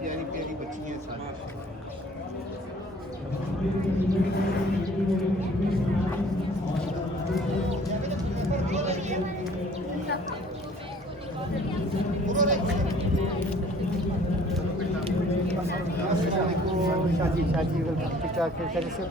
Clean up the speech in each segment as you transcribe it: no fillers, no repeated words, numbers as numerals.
प्यारी प्यारी बच्ची है सारी। शादी शादी ठीक ठाक तरह से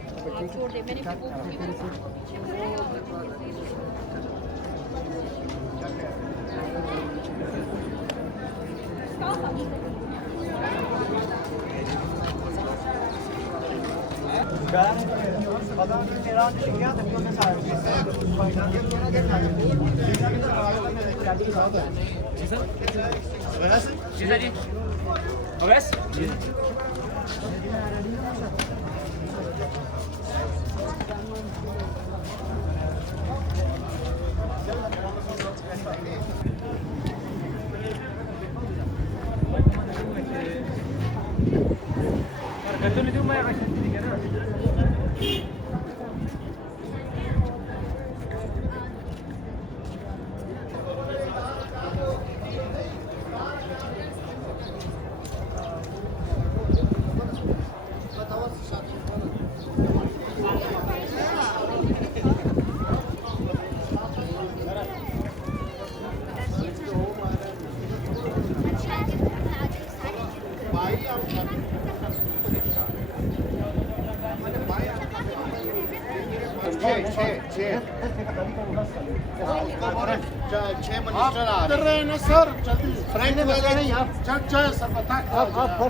छह मिनिस्टर आ रहे हैं ना सर। जल्दी फ्रेंड वाले नहीं आप चल सब बता आप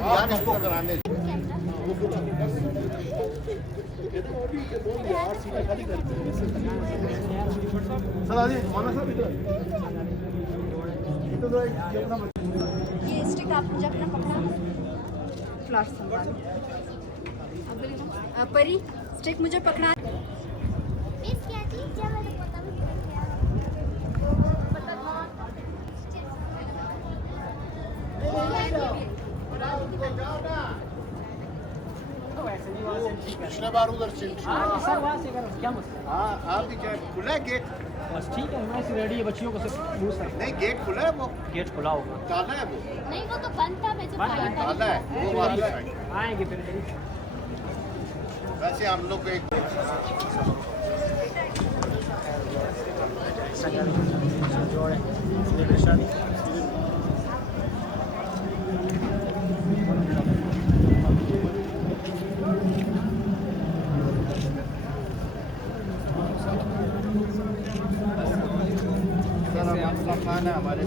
यार इसको कराने सर आदि माना सर ये स्टिक आप मुझे अपना पकड़ा फ्लावर संभाल परी स्टिक मुझे पकड़ा मिस क्या थी जब मैंने पता भी नहीं किया पता पिछले बार उधर से सर वहाँ से करो क्या मसला। हाँ आप भी क्या खुला है गेट? बस ठीक है हमारे से रेडी है बच्चियों को सब पूछ सकते नहीं गेट खुला है वो गेट खुला होगा ताला है वो नहीं वो तो बंद था मैं जब आई ताला है वो वाली साइड। आएंगे फिर वैसे हम लोग एक खाना हमारे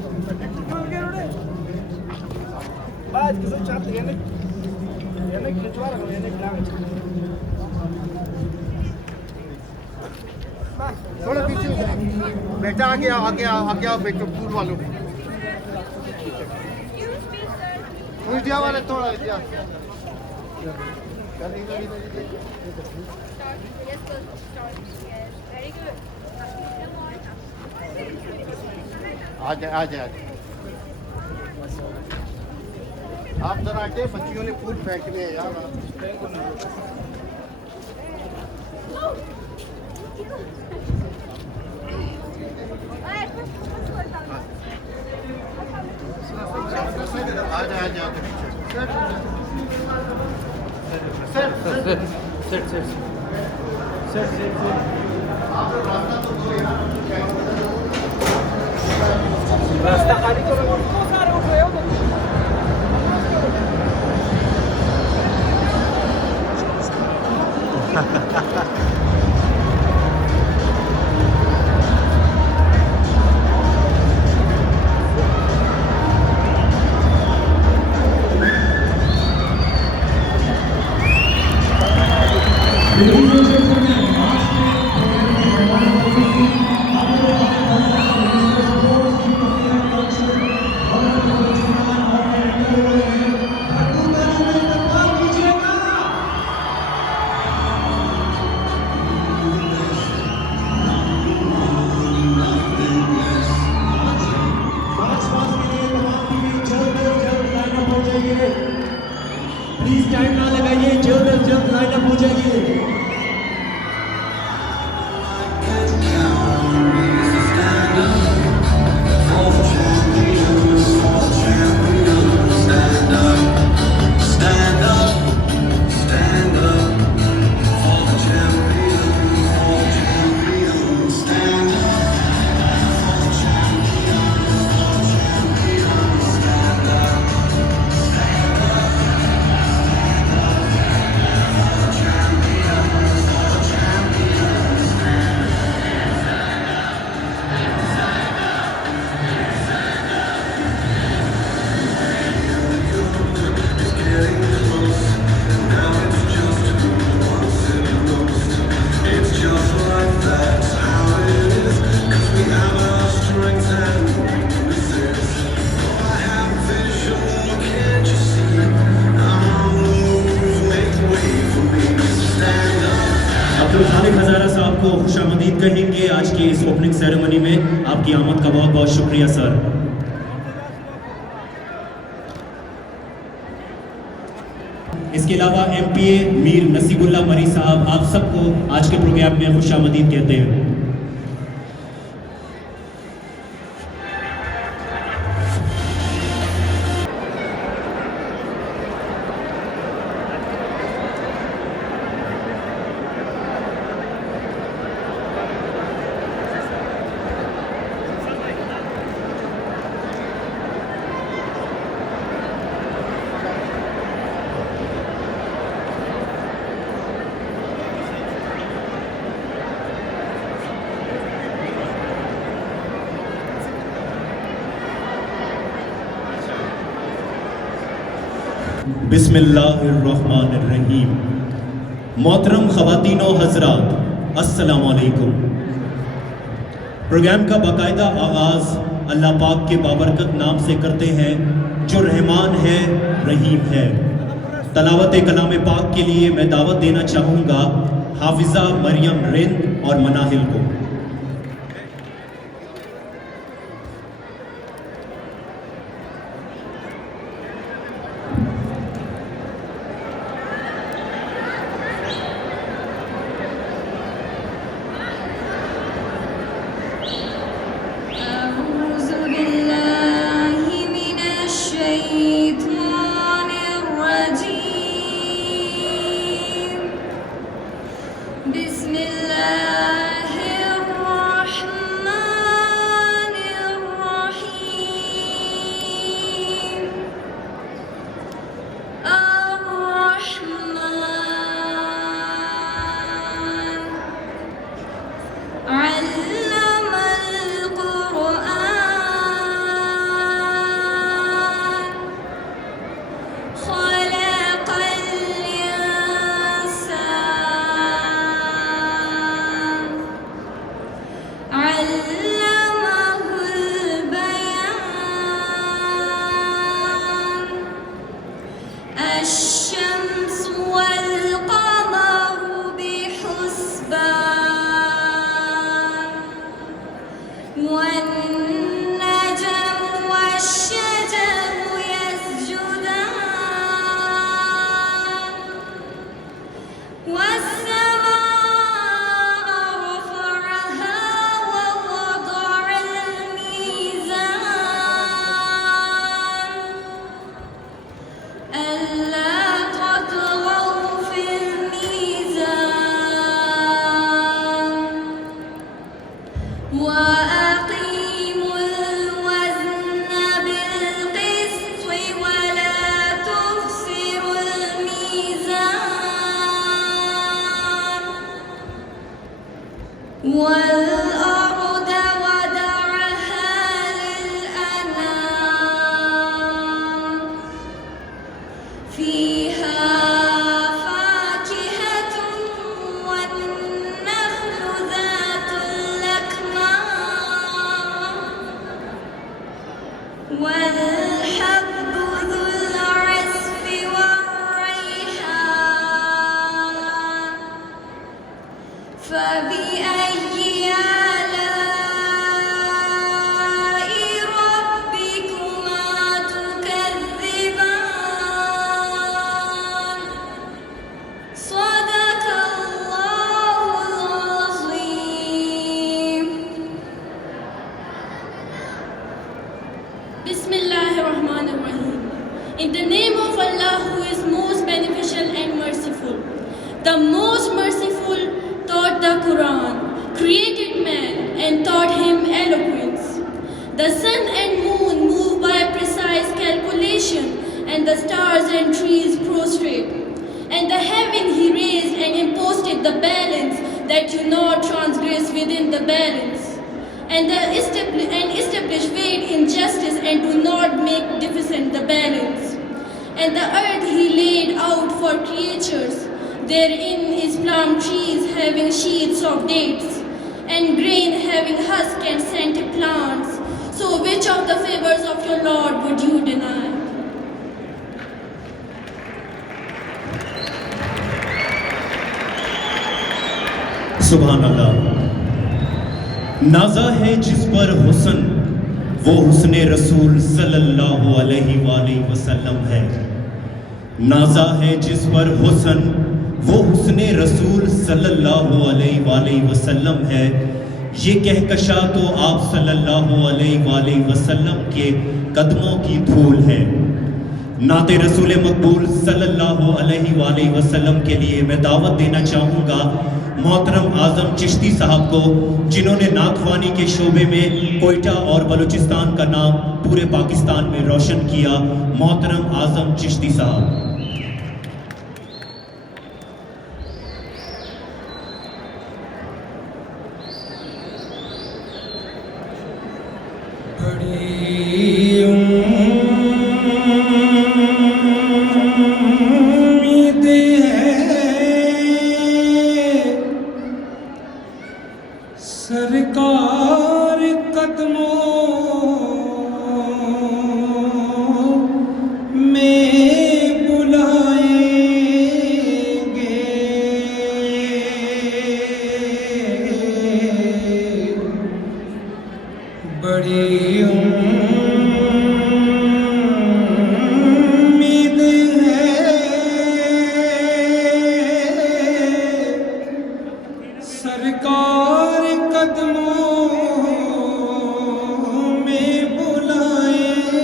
आज किसी चाहते हैं ना खिंचवा रहा है थोड़ा पीछे बेटा आगे आओ आगे आओ आगे आओ बेटो पूल वालों इंडिया वाले थोड़ा इंडिया आ जाए आ जाए आप जरा आगे बच्चियों ने फूल फेंकने हैं यार आ जाए सर सर सर सर आप रास्ता तो दो यार रास्ता खाली करो बहुत सारे उठ रहे हो प्लीज टाइम ना लगाइए जल्द लाइन अप हो जाइए। Stand up. ओपनिंग सेरेमनी में आपकी आमद का बहुत बहुत शुक्रिया सर। इसके अलावा MPA मीर नसीबुल्लाह मरी साहब आप सबको आज के प्रोग्राम में खुशामदीद कहते हैं। बिस्मिल्लाहिर्रहमानिर्रहीम। मोहतरम ख़वातीन व हज़रात, अस्सलाम वालेकुम। प्रोग्राम का बाकायदा आगाज़ अल्लाह पाक के बाबरकत नाम से करते हैं जो रहमान है, रहीम है। तलावत कलाम पाक के लिए मैं दावत देना चाहूँगा हाफिज़ा मरियम रिंद और मनाहिल को। In the name of Allah who is most beneficial and merciful. The most merciful taught the Quran, created man and taught him eloquence. The sun and moon move by precise calculation, and the stars and trees prostrate. And the heaven he raised and imposed the balance, that you not transgress within the balance. And establish weight in justice, and do not make deficient the balance. And the earth he laid out for creatures, therein is plum trees having sheaths of dates, and grain having husk and scented plants. So which of the favors of your Lord would you deny? सुभान अल्लाह। नाजा है जिस पर हुस्न वो हुस्ने रसूल सल्लल्लाहु अलैहि वसल्लम है। नाजा है जिस पर हुस्न वो हुस्ने रसूल सल्लल्लाहु अलैहि वसल्लम है। ये कहकशा तो आप सल्लल्लाहु अलैहि वसल्लम के कदमों की धूल है। नाते रसूल मकबूल सल्लल्लाहु अलैहि वसल्लम के लिए मैं दावत देना चाहूँगा मोहतरम आज़म चिश्ती साहब को, जिन्होंने नाखवानी के शोबे में कोयटा और बलूचिस्तान का नाम पूरे पाकिस्तान में रोशन किया। मोहतरम आज़म चिश्ती साहब। सरकार कदमों में बुलाएंगे, बड़ी उम्मीद है सरकार कदमों में बुलाएंगे,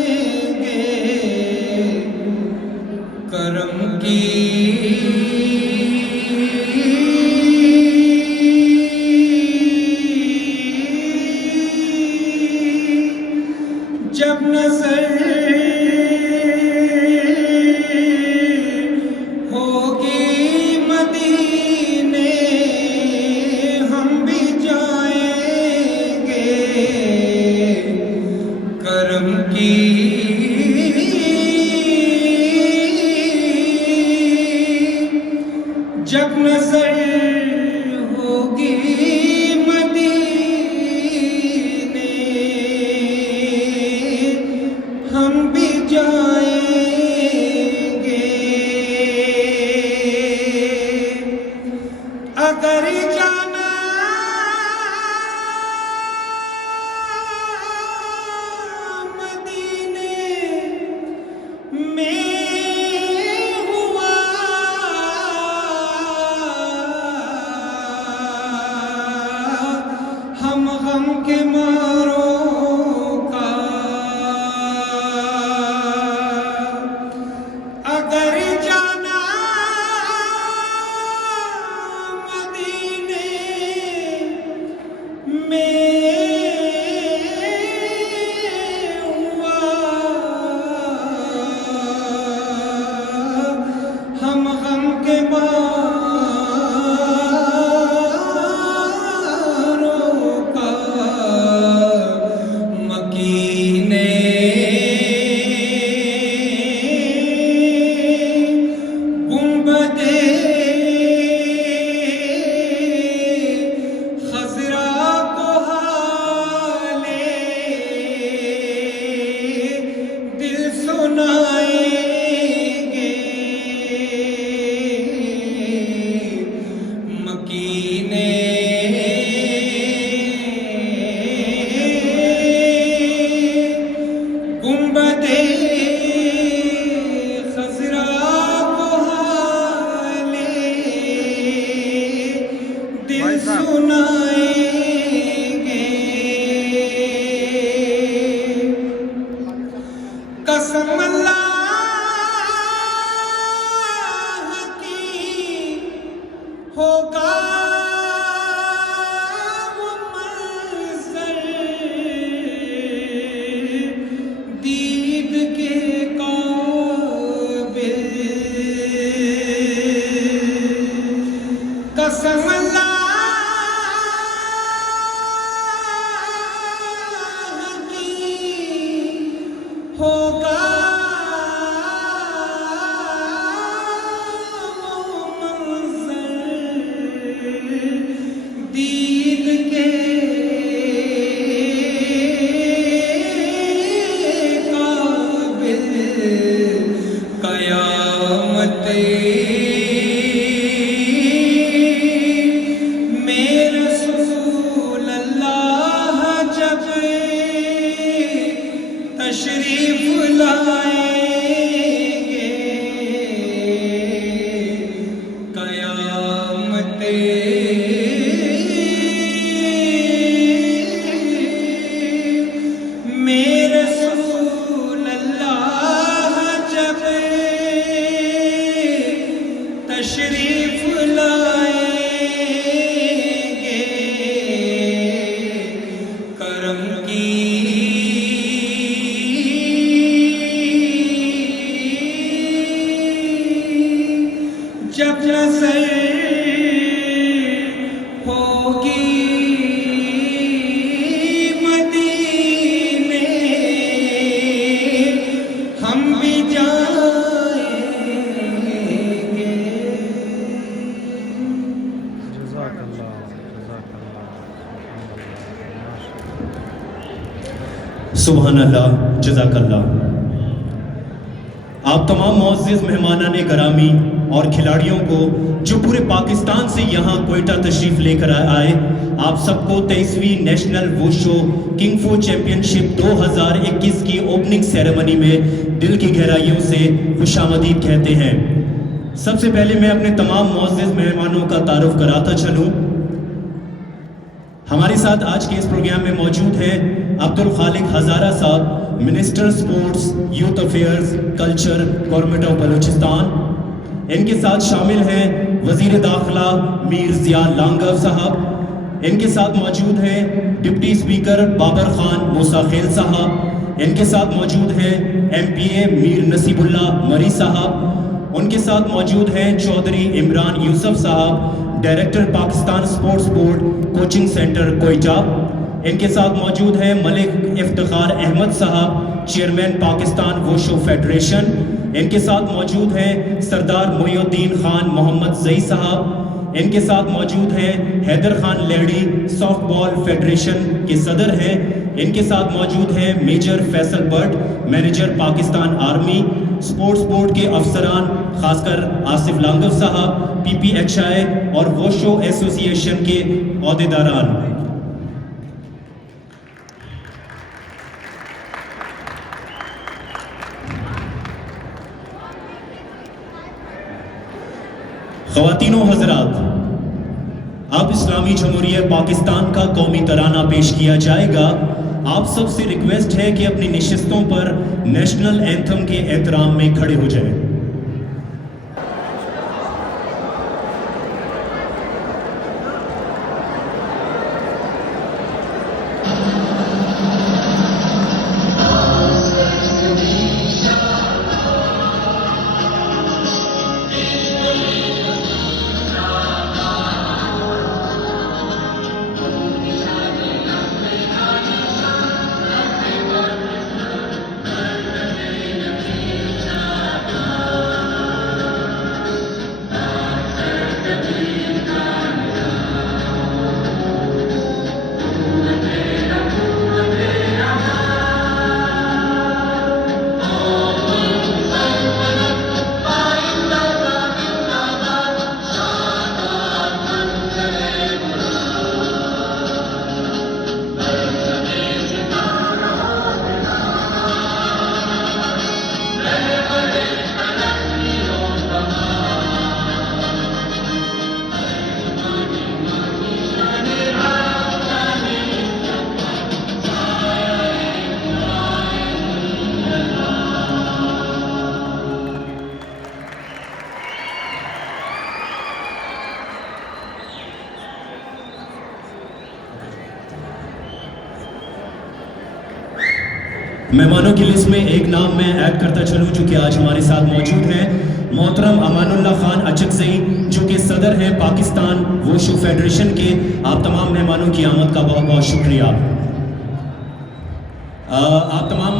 करम की जब नजर होगी मदीने हम भी जाएंगे, करम की जब नजर होगी मदीने मेरे रसूल अल्लाह जब तशरीफ लाएंगे करम की जब नज़र होगी मदीने हम भी जाएंगे। सुभान अल्लाह, जज़ाकल्लाह। आप तमाम मुअज़्ज़िज़ मेहमानाने करामी और खिलाड़ियों को जो पूरे पाकिस्तान से यहाँ कोयटा तशरीफ लेकर आए, आप सबको 23वीं नेशनल वुशो किंग फू चैंपियनशिप 2021 की ओपनिंग सेरेमनी में दिल की गहराइयों से खुशामदीद कहते हैं। सबसे पहले मैं अपने तमाम मुअज़्ज़िज़ मेहमानों का तारुफ कराता चलूँ। हमारे साथ आज के इस प्रोग्राम में मौजूद हैं अब्दुल खालिक हज़ारा साहब, minister sports, youth affairs, culture, government of Balochistan. इनके साथ शामिल हैं वज़ीर दाखिला मीर ज़िया लांगव साहब। इनके साथ मौजूद हैं डिप्टी स्पीकर बाबर खान मूसा खेल साहब। इनके साथ मौजूद हैं MPA मीर नसीबुल्लाह मरी साहब। उनके साथ मौजूद हैं चौधरी इमरान यूसुफ साहब, director Pakistan sports board coaching centre Quetta. इनके साथ मौजूद हैं मलिक इफ्तिखार अहमद साहब, चेयरमैन पाकिस्तान वुशो फेडरेशन। इनके साथ मौजूद हैं सरदार मोइनुद्दीन खान मोहम्मद ज़ई साहब। इनके साथ मौजूद हैं Haider Khan lady, softball federation के सदर हैं। इनके साथ मौजूद हैं major Faisal Butt, manager Pakistan army. Sports board के अफसरान खासकर आसिफ लांगव साहब, PPHI और वोशो एसोसिएशन के अहदेदारान। ख़वातीनो हज़रात, अब इस्लामी जमहूरिया पाकिस्तान का कौमी तराना पेश किया जाएगा। आप सबसे रिक्वेस्ट है कि अपनी नशिस्तों पर नेशनल एंथम के एहतराम में खड़े हो जाएं। मेहमानों की लिस्ट में एक नाम मैं ऐड करता चलूं जो कि आज हमारे साथ मौजूद हैं, मोहतरम अमानुल्लाह खान अचकज़ई, जो कि सदर हैं पाकिस्तान वुशो फेडरेशन के। आप तमाम मेहमानों की आमद का बहुत बहुत शुक्रिया। आप तमाम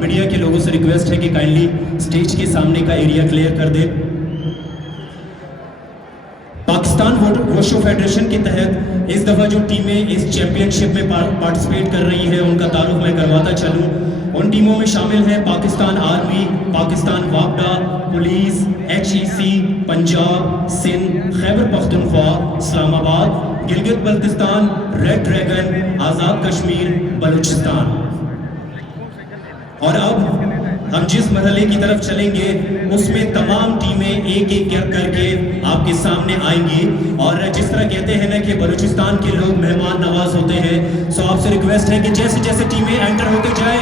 मीडिया के लोगों से रिक्वेस्ट है कि काइंडली स्टेज के सामने का एरिया क्लियर कर दें। पाकिस्तान वुशो फेडरेशन के तहत इस दफ़ा जो टीमें इस चैंपियनशिप में पार्टिसिपेट कर रही है उनका तारुफ मैं करवाता चलूँ। उन टीमों में शामिल हैं पाकिस्तान आर्मी, पाकिस्तान वापडा, police, HEC, Punjab, Sindh, Khyber Pakhtunkhwa, Islamabad, Gilgit Baltistan, red dragon, Azad Kashmir, Balochistan. और अब हम जिस मरहले की तरफ चलेंगे उसमें तमाम टीमें एक एक करके आपके सामने आएंगी। और जिस तरह कहते हैं ना कि बलूचिस्तान के लोग मेहमान नवाज होते हैं, सो आपसे रिक्वेस्ट है कि जैसे जैसे टीमें एंटर होती जाए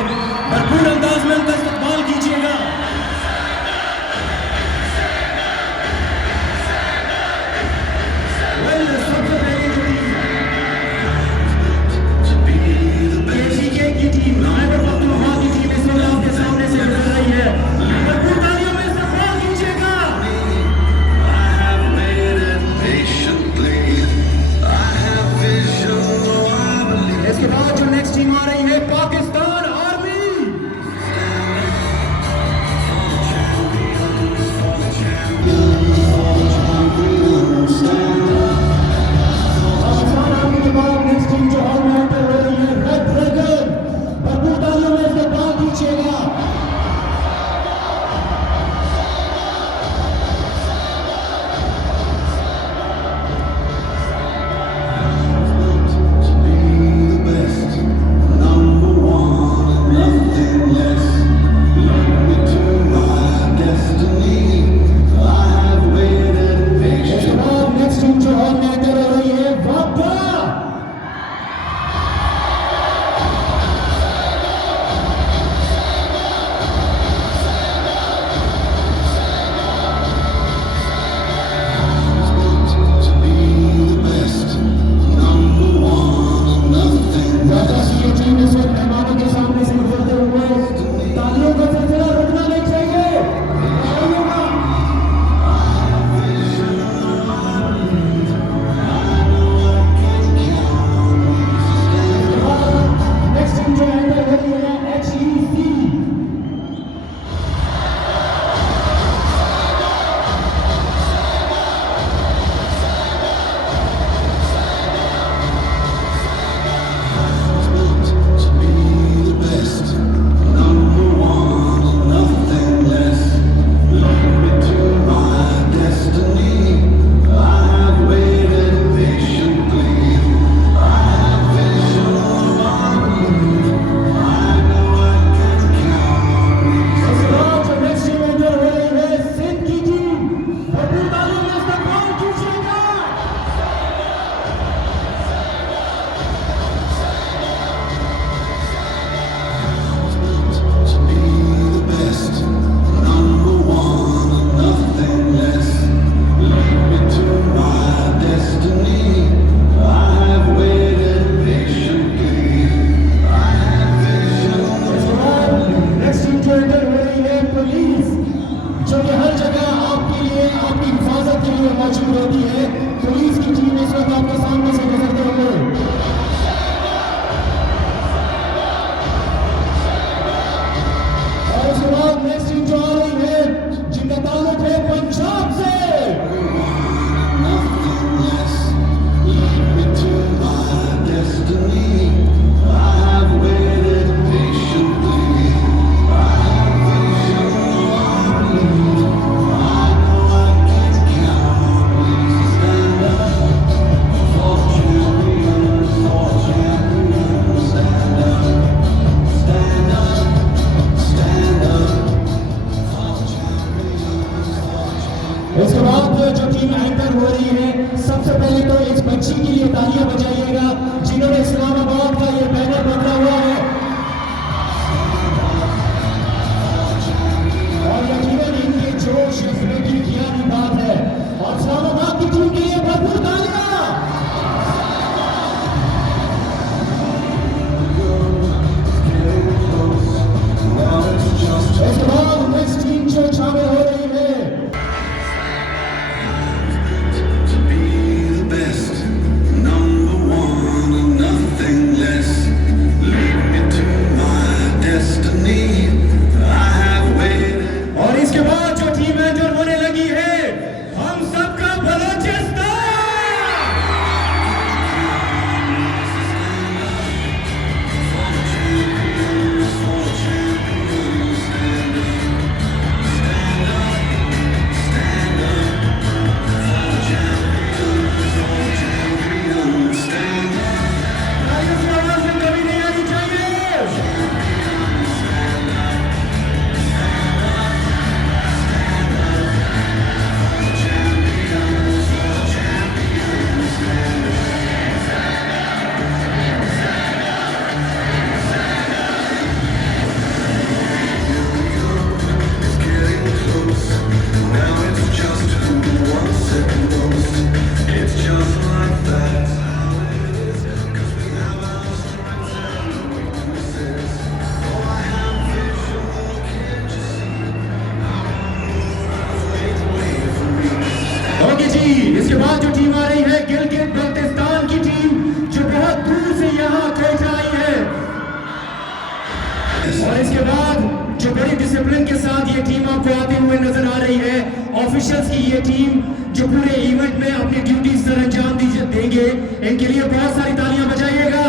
और इसके बाद जो बड़ी डिसिप्लिन के साथ ये टीम आपको आते हुए नजर आ रही है, ऑफिशियल्स की ये टीम जो पूरे इवेंट में अपनी ड्यूटी सर अंजाम देंगे, इनके लिए बहुत सारी तालियां बजाइएगा।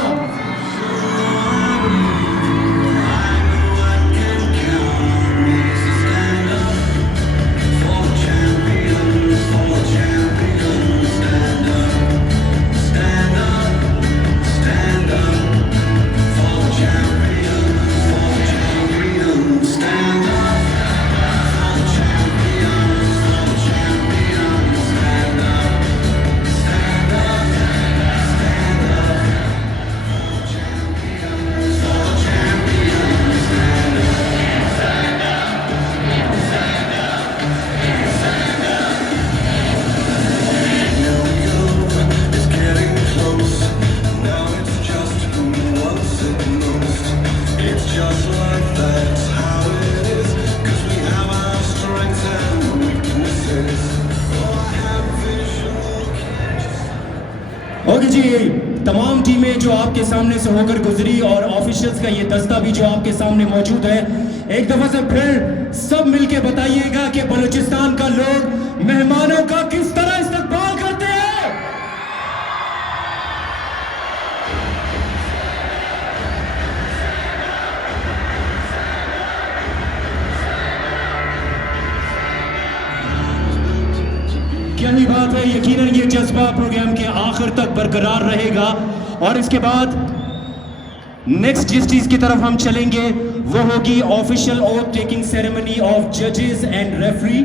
ओके जी, तमाम टीमें जो आपके सामने से होकर गुजरी और ऑफिशियल्स का ये दस्ता भी जो आपके सामने मौजूद है, एक दफा से फिर सब मिलके बताइएगा कि बलूचिस्तान का लोग मेहमानों का किस तरह इस्तकबाल करते हैं। क्या ही बात है, यकीनन ये जज्बा प्रोग्राम के आखिर तक बरकरार रहेगा। और इसके बाद नेक्स्ट जिस चीज की तरफ हम चलेंगे वो होगी official oath taking ceremony of जजेस एंड रेफरी।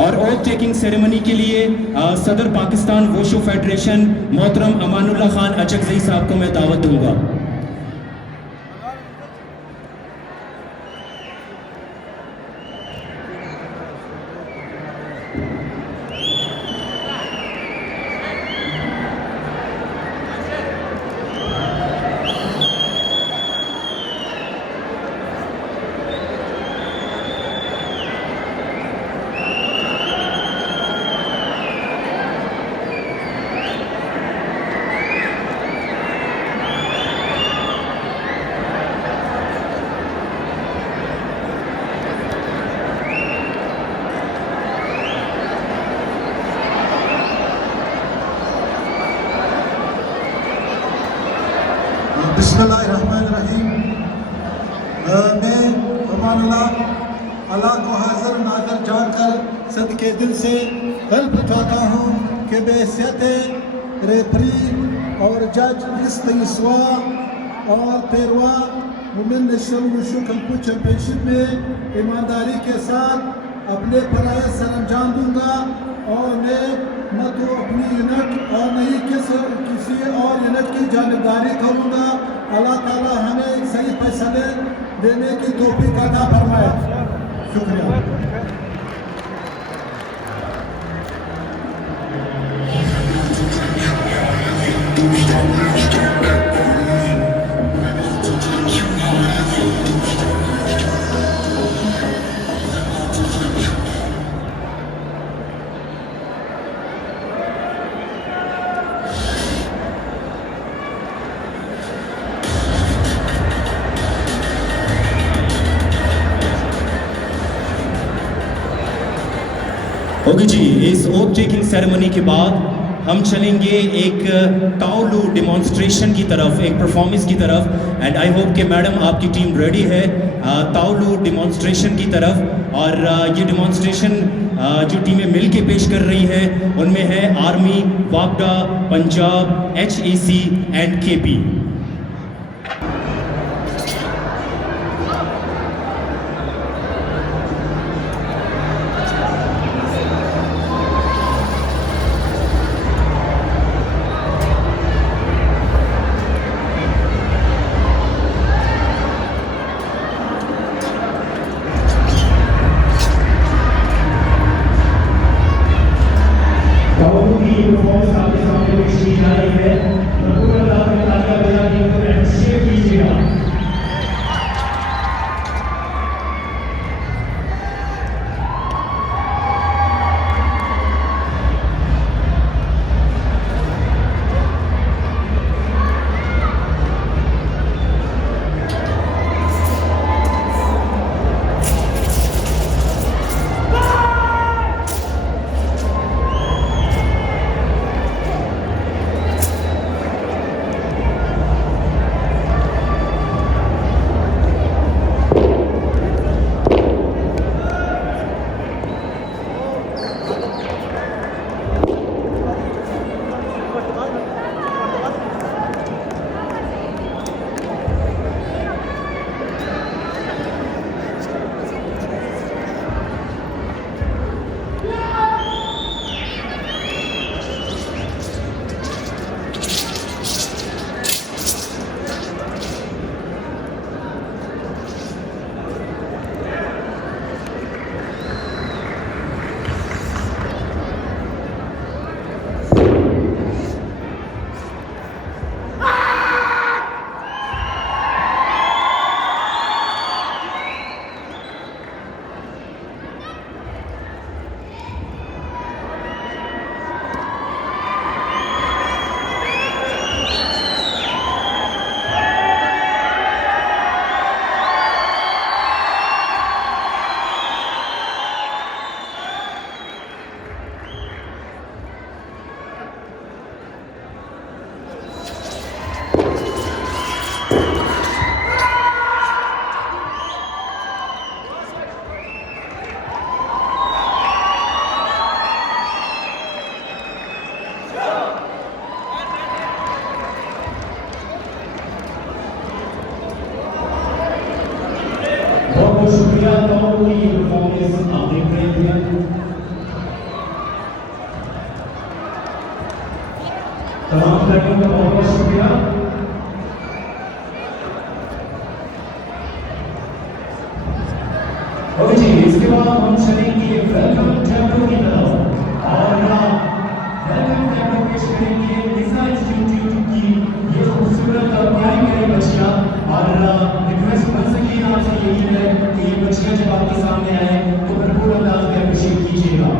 और ओथ टेकिंग सेरेमनी के लिए सदर पाकिस्तान वोशो फेडरेशन मोहतरम अमानुल्लाह खान अचकजई साहब को मैं दावत दूंगा। बिस्मिल्लाहिर्रहमानिर्रहीम। मैं अल्लाह को हाजिर नाज़र जानकर सदके दिल से हल्फ उठाता हूँ कि बहैसियत रेफरी और जज इस 23वां और 13वां वुमेन नेशनल वुशु कम्पू चैंपियनशिप में ईमानदारी के साथ अपने फराइज़ सर अंजाम दूँगा। और मैं न तो अपनी यूनिट और न ही किसी और यूनिट की जानिबदारी करूँगा। अल्लाह ताला हमें सही फैसले देने की तौफीक अता फरमाए। शुक्रिया। ओके जी, इस ओथ टेकिंग सेरेमनी के बाद हम चलेंगे एक ताओलू डिमॉन्स्ट्रेशन की तरफ, एक परफॉर्मेंस की तरफ। एंड आई होप कि मैडम आपकी टीम रेडी है ताओलू डिमॉन्स्ट्रेशन की तरफ। और ये डिमॉन्स्ट्रेशन जो टीमें मिल के पेश कर रही है उनमें है आर्मी, वापडा, पंजाब, HAC एंड KP। चाहता हूँ कि ये परफॉर्मेंस आप देख रहे थे। तमाम खिलाड़ियों का बहुत बहुत शुक्रिया। और जी इसके बाद हम चलेंगे वेलकम टेम्पो की तरफ और वेलकम टेम्पो पेश करेंगे लिसा इंस्टीट्यूट की ये खूबसूरत प्यारी प्यारी बच्चियां और रिक्वेस्ट बन सके आपसे यही है कि ये बच्चियां जब आपके सामने आए तो भरपूर अंदाज में अप्रिशिएट कीजिएगा।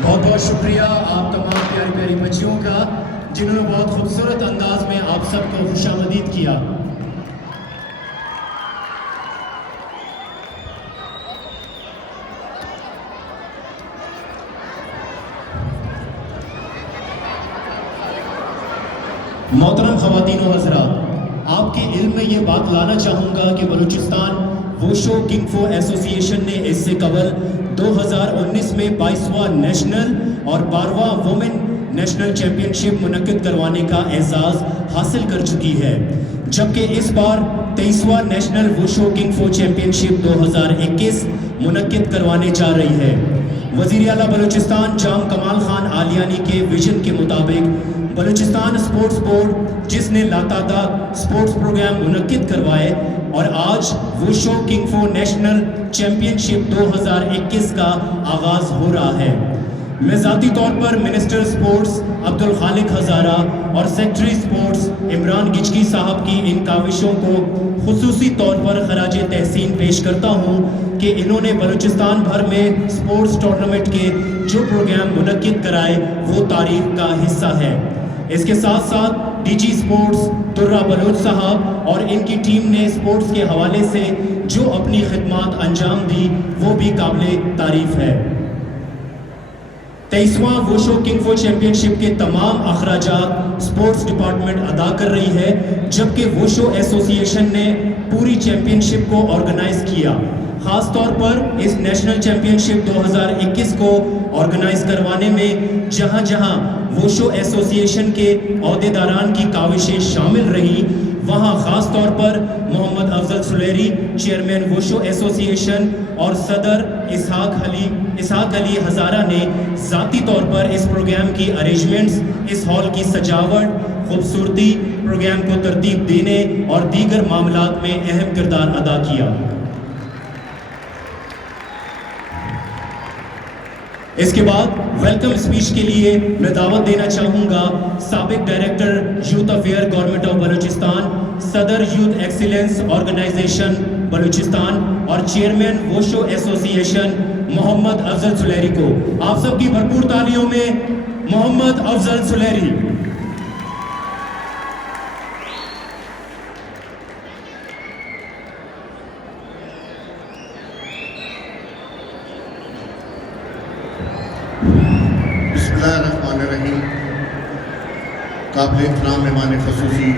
बहुत बहुत शुक्रिया आप तमाम प्यारी प्यारी बच्चियों का जिन्होंने बहुत खूबसूरत अंदाज में आप सबको खुशामदीद किया। मोहतरम ख़वातीन व हज़रात, आपके इल्म में ये बात लाना चाहूँगा कि बलूचिस्तान वोशो किंग फो एसोसिएशन ने इससे कबल 2019 में 22वां नेशनल और 12वां वुमेन नेशनल चैंपियनशिप मुनक्किद करवाने का एजाज़ हासिल कर चुकी है, जबकि इस बार 23वां नेशनल वुशो किंग फो चैंपियनशिप 2021 मुनक्किद करवाने जा रही है। वज़ीर आला बलूचिस्तान जाम कमाल खान आलियानी के विजन के मुताबिक बलूचिस्तान स्पोर्ट्स बोर्ड, जिसने लातादाद स्पोर्ट्स प्रोग्राम मुनक्किद करवाए और आज वुशो किंग फो नेशनल चैंपियनशिप 2021 का आगाज़ हो रहा है। मैं ज़ाती तौर पर मिनिस्टर स्पोर्ट्स अब्दुल खालिक हज़ारा और सेक्रेटरी स्पोर्ट्स इमरान गिचकी साहब की इन काविशों को खुसूसी तौर पर खराज तहसीन पेश करता हूँ कि इन्होंने बलूचिस्तान भर में स्पोर्ट्स टूर्नामेंट के जो प्रोग्राम मुनक्किद कराए वो तारीख का हिस्सा है। इसके साथ साथ डीजी स्पोर्ट्स दुर्रा बलोच साहब और इनकी टीम ने स्पोर्ट्स के हवाले से जो अपनी खिदमात अंजाम दी वो भी काबिल तारीफ है। 23वां वोशो किंगफो चैंपियनशिप के तमाम अखराजात स्पोर्ट्स डिपार्टमेंट अदा कर रही है, जबकि वोशो एसोसिएशन ने पूरी चैंपियनशिप को ऑर्गेनाइज किया। खास तौर पर इस नेशनल चैंपियनशिप 2021 को ऑर्गेनाइज करवाने में जहां जहां वोशो एसोसिएशन के अहदेदारान की काविशें शामिल रही, वहां खास तौर पर मोहम्मद अफजल सुलेरी चेयरमैन वोशो एसोसिएशन और सदर इसहाक अली हज़ारा ने ज़ाती तौर पर इस प्रोग्राम की अरेंजमेंट्स, इस हॉल की सजावट, खूबसूरती, प्रोग्राम को तरतीब देने और दीगर मामलात में अहम किरदार अदा किया। इसके बाद वेलकम स्पीच के लिए मैं दावत देना चाहूँगा साबिक director youth affair government of Balochistan, सदर यूथ एक्सीलेंस ऑर्गेनाइजेशन बलूचिस्तान और चेयरमैन वोशो एसोसिएशन मोहम्मद अफजल सुलेरी को। आप सबकी भरपूर तालियों में मोहम्मद अफजल सुलेरी। बिस्मिल्लाहिर्रहमानिर्रहीम। काबिल इहतराम मेहमान ख़ुसूसी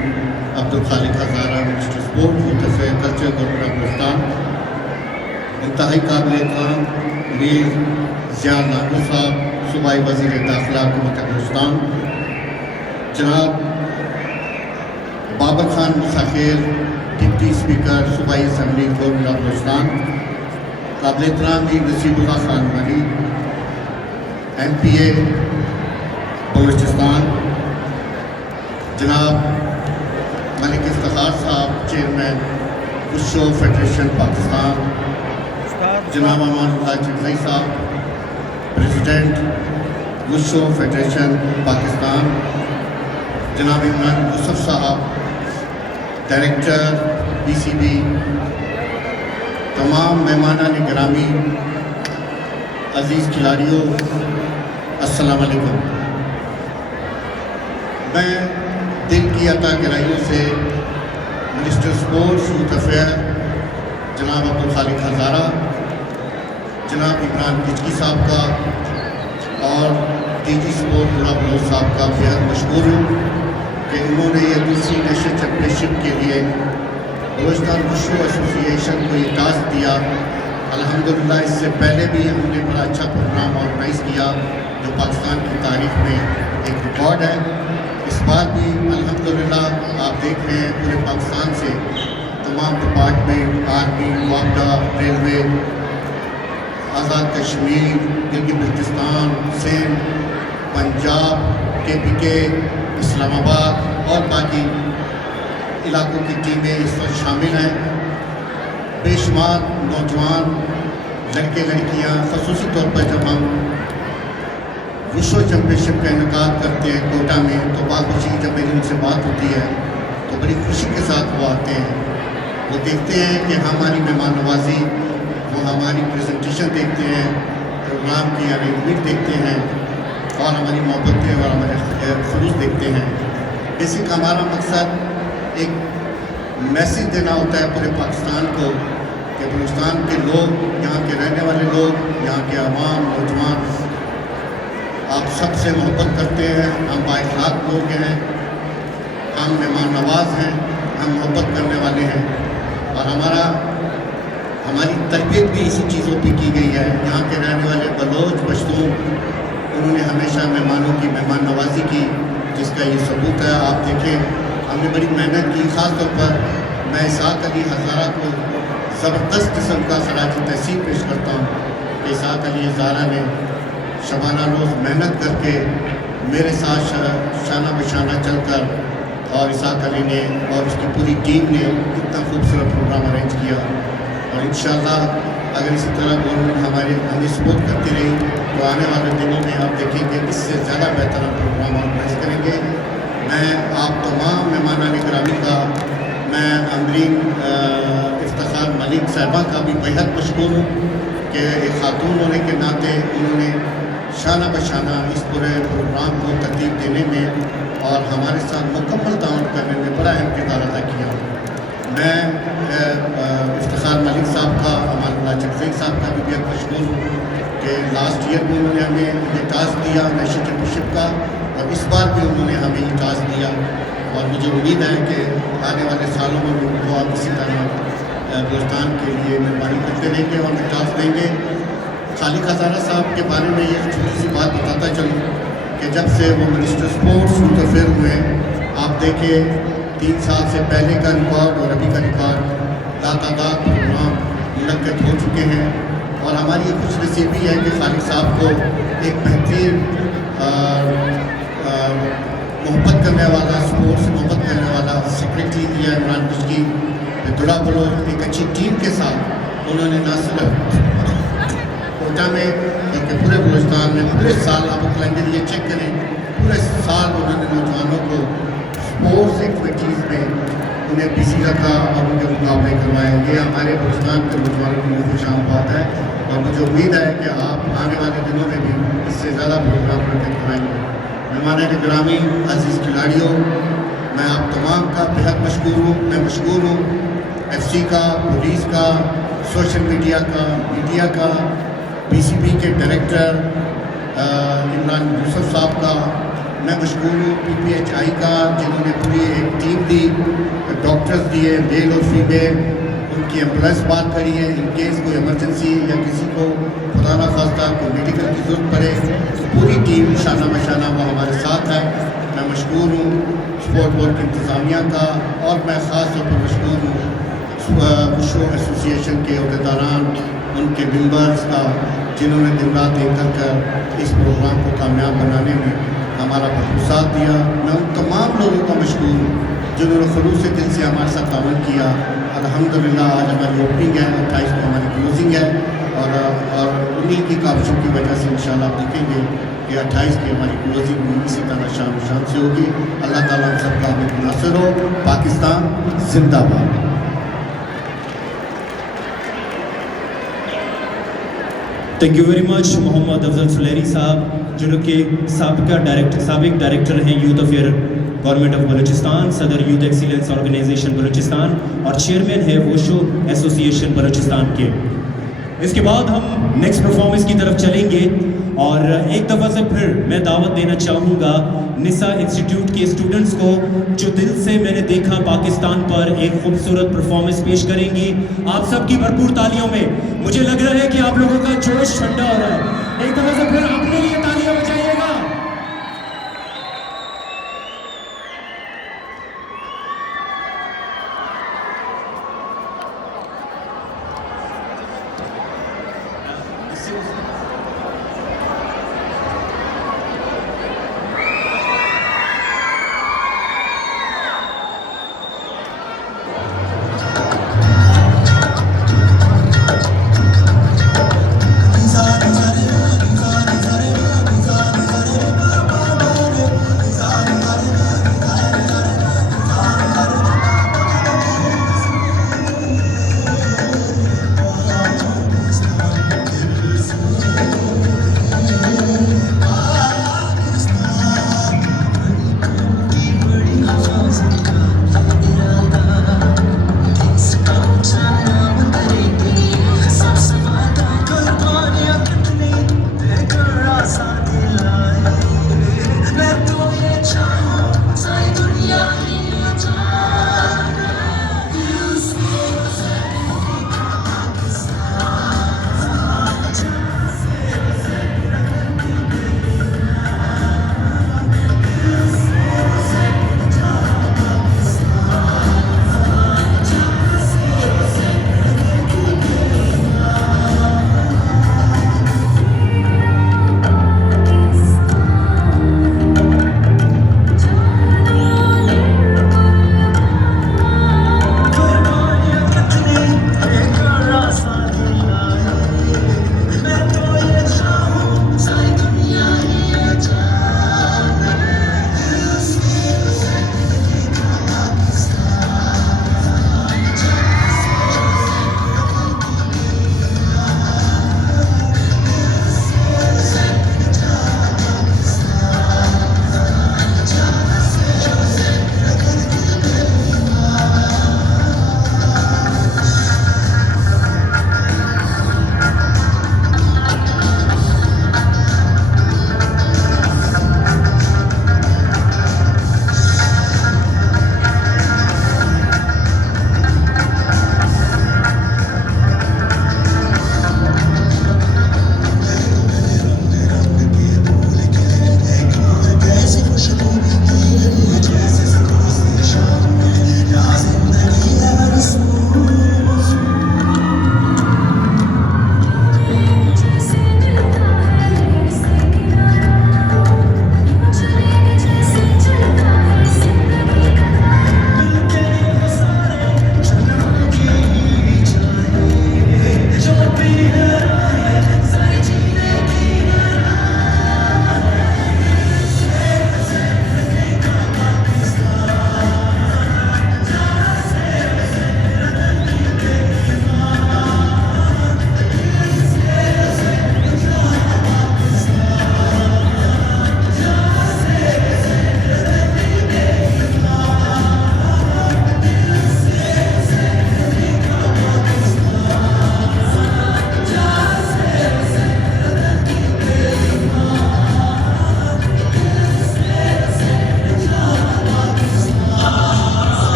Abdul Khaliq Hazara minister sport youth affair culture government of Balochistan, इंतहाई काबिल इहतराम मीर ज़िया नागो साहब सूबाई वज़ीर दाखिला हुकूमत बलूचिस्तान, जनाब बाबर खान मुसाखिर डिप्टी स्पीकर सूबाई असम्बली गवर्नमेंट ऑफ बलूचिस्तान, काबिल इहतराम मीर नसीबुल्लाह खान मरी MPA बलूचिस्तान, जनाब मलिक इफ्तिखार साहब चेयरमैन वोशो फेडरेशन पाकिस्तान, जनाब अमानुल्लाह चिड़ई साहब प्रेसिडेंट वोशो फेडरेशन पाकिस्तान, जनाब इमरान यूसुफ साहब डायरेक्टर BCB, तमाम मेहमानान गिरामी, अजीज़ खिलाड़ियों, अस्सलाम वालेकुम। मैं दिल की अता गहराइयों से मिनिस्टर स्पोर्ट्स यूथ अफेयर जनाब अब्दुल खालिक हज़ारा, जनाब इमरान गिचकी साहब का और DG स्पोर्ट दुर्रा बलोच साहब का बेहद मशहूर हूँ कि इन्होंने ये दूसरी नेशनल चैम्पियनशिप के लिए बलूचिस्तान वोशो एसोसिएशन को ये टास्क दिया। अल्हम्दुलिल्लाह इससे पहले भी हमने बड़ा अच्छा प्रोग्राम ऑर्गेनाइज़ किया जो पाकिस्तान की तारीख में एक रिकॉर्ड है। इस बार भी अल्हम्दुलिल्लाह आप देख रहे हैं पूरे पाकिस्तान से तमाम department, army, वापडा, railway, Azad Kashmir, Gilgit Baltistan, Sindh, Punjab, KPK, Islamabad और बाकी इलाकों की टीमें इस वक्त शामिल हैं। बेशुमार नौजवान लड़के लड़कियां, ख़ुसूसी तौर पर जब हम वोशो चैम्पियनशिप का इनेकाद करते हैं कोटा में तो बाखुशी जब मेरी उनसे बात होती है तो बड़ी खुशी के साथ वो आते हैं। वो देखते हैं कि हमारी मेहमान नवाजी, वो हमारी प्रेजेंटेशन देखते हैं, प्रोग्राम की अरेंजमेंट देखते हैं और हमारी मोहब्बतें और हमारे खलूस देखते हैं। बेसिक हमारा मकसद एक मैसेज देना होता है पूरे पाकिस्तान को कि बलूचिस्तान के लोग, यहाँ के रहने वाले लोग, यहाँ के अवाम, नौजवान आप सबसे मोहब्बत करते हैं। हम बाइखलाक लोग हैं, हम मेहमान नवाज हैं, हम मोहब्बत करने वाले हैं और हमारी तरबियत भी इसी चीज़ों पे की गई है। यहाँ के रहने वाले बलोच पश्तून, उन्होंने हमेशा मेहमानों की मेहमान नवाजी की, जिसका ये सबूत है। आप देखें हमने बड़ी मेहनत की। ख़ास तौर पर मैं इसहाक अली हज़ारा को ज़बरदस्त किस्म का खराज तहसीन पेश करता हूँ कि इसहाक अली हज़ारा ने शबाना रोज़ मेहनत करके मेरे साथ शाना बशाना चलकर और इसहाक अली ने और उसकी पूरी टीम ने इतना खूबसूरत प्रोग्राम अरेंज किया और इंशाअल्लाह अगर इसी तरह गवर्नमेंट हमें सपोर्ट करती रही तो आने वाले दिनों में आप देखेंगे इससे ज़्यादा बेहतर हम प्रोग्राम ऑर्गेनाइज करेंगे। मैं आप तमाम मेहमान गिरामी का, मैं अमरीन इफ्तिखार मलिक साहिबा का भी बेहद मशहूर हूँ कि एक खातून होने के नाते उन्होंने शाना बशाना इस पूरे प्रोग्राम को तरतीब देने में और हमारे साथ मुकम्मल ताउन करने में बड़ा अहम किरदार अदा किया। मैं इफ्तिखार मलिक साहब का, अमानुल्लाह चकजई साहब का भी बेहद मशहूर हूँ कि लास्ट ईयर भी उन्होंने हमें ये टास्क दिया नेशनल चैम्पियनशिप का, और इस बार भी उन्होंने हमें ये टास्क दिया। और मुझे उम्मीद है कि आने वाले सालों में भी उनको आप इसी तरह बलूचिस्तान के लिए मेहरबानी करते रहेंगे और हमें टास्क देंगे। खालिक हज़ारा साहब के बारे में ये छोटी सी बात बताता चलूँ कि जब से वो मिनिस्टर स्पोर्ट्स मुतफिर हुए, आप देखें 3 साल से पहले का रिकॉर्ड और अभी का रिकॉर्ड लातादाद प्रोग्राम मुनक्किद हो चुके हैं। और हमारी ये खुश नसीबी है कि खालिक साहब को एक बेहतरीन मोहब्बत करने वाला, स्पोर्ट्स से मोहब्बत करने वाला सेक्रेटरी दिया इमरान बिजली दुरा बलो। एक अच्छी टीम के साथ उन्होंने न सिर्फ कोटा में बल्कि पूरे बलूचिस्तान में पूरे साल, आप कैलेंडर ये चेक करें, पूरे साल उन्होंने नौजवानों को स्पोर्ट्स एक्टिविटीज़ में उन्हें बिजी रखा और उनके मुकाबले करवाए। ये हमारे बलूचिस्तान के नौजवानों की खुशाम बात है और मुझे उम्मीद है कि आप आने वाले दिनों में भी इससे ज़्यादा प्रोग्राम करके करवाएंगे। मेहमान गिरामी, अजीज़ खिलाड़ियों, मैं आप तमाम का बेहद मशहूर हूँ। मैं मशहूर हूँ FC का, पुलिस का, सोशल मीडिया का, PCB के डायरेक्टर इमरान यूसुफ साहब का। मैं मशहूर हूँ PPHI का, जिन्होंने पूरी एक टीम दी, डॉक्टर्स दिए, मेल और फीमेल, उनकी एम्बुलेंस बात करी है इन केस कोई इमरजेंसी या किसी को खुदा ना खास्ता कोई मेडिकल की ज़रूरत पड़े तो पूरी टीम शाना बशाना वो हमारे साथ है। मैं मशहूर हूँ स्पोर्ट बोर्ड की इंतज़ामिया का, और मैं ख़ास तौर पर मशहूर हूँ वुशु एसोसिएशन के अहदेदारान, उनके मेंबर्स का, जिन्होंने दिन रात एक कर इस प्रोग्राम को कामयाब बनाने में हमारा भरपूर साथ दिया। मैं उन तमाम लोगों का मशहूर हूँ जिन्होंने खलूस दिल से हमारे साथ तावन किया। अल्हम्दुलिल्लाह आज हमारी ओपनिंग है, 28 को हमारी क्लोजिंग है, और उन्हीं की काविशों की वजह से इंशाल्लाह आप देखेंगे कि 28 की हमारी क्लोजिंग भी इसी तरह शान से होगी। अल्लाह ताला हम सबका हमें मुनासिर हो। पाकिस्तान जिंदाबाद। Thank you very much Mohammad Afzal Suleri साहब, जो कि साबिक डायरेक्टर हैं youth affair government of Balochistan, सदर यूथ एक्सीलेंस ऑर्गेनाइजेशन बलूचिस्तान और चेयरमैन है वुशु एसोसिएशन बलूचिस्तान के। इसके बाद हम नेक्स्ट परफॉर्मेंस की तरफ चलेंगे और एक दफ़ा से फिर मैं दावत देना चाहूँगा निसा इंस्टीट्यूट के स्टूडेंट्स को, जो दिल से मैंने देखा पाकिस्तान पर एक खूबसूरत परफॉर्मेंस पेश करेंगी। आप सबकी भरपूर तालियों में मुझे लग रहा है कि आप लोगों का जोश ठंडा हो रहा है। एक दफ़ा से फिर अपने लिए तालियां बजाइएगा।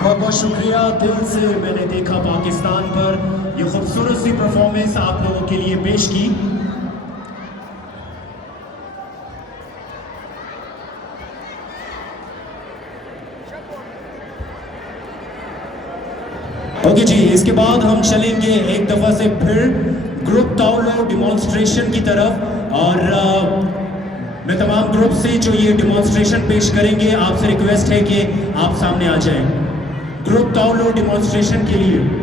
बहुत बहुत शुक्रिया दिल से मैंने देखा पाकिस्तान पर ये खूबसूरत सी परफॉर्मेंस आप लोगों के लिए पेश की। ओके जी, इसके बाद हम चलेंगे एक दफा से फिर ग्रुप ताउलो डिमॉन्स्ट्रेशन की तरफ और मैं तमाम ग्रुप से जो ये डिमॉन्स्ट्रेशन पेश करेंगे आपसे रिक्वेस्ट है कि आप सामने आ जाएं ग्रुप ताउलो डिमॉन्स्ट्रेशन के लिए।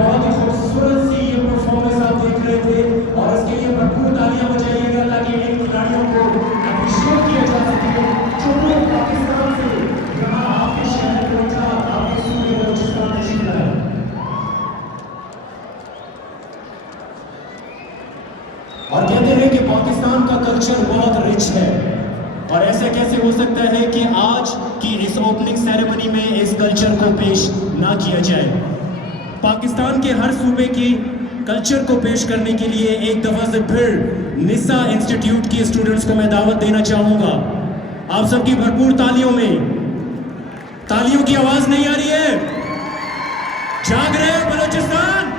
बहुत ही खूबसूरत सी ये परफॉर्मेंस आप देख रहे थे और इसके लिए भरपूर तालियां बजाइएगा ताकि इन खिलाड़ियों को अप्रिशिएट किया जा सके जो लोग पाकिस्तान से यहाँ आपके शहर कोटा आपके सूबे बलूचिस्तान तशरीफ लाए। और कहते हैं कि पाकिस्तान का कल्चर बहुत रिच है और ऐसा कैसे हो सकता है कि आज की इस ओपनिंग सेरेमनी में इस कल्चर को पेश ना किया जाए। पाकिस्तान के हर सूबे की कल्चर को पेश करने के लिए एक दफा से फिर निसा इंस्टीट्यूट की स्टूडेंट्स को मैं दावत देना चाहूंगा। आप सबकी भरपूर तालियों में, तालियों की आवाज नहीं आ रही है? जाग रहे हो बलूचिस्तान?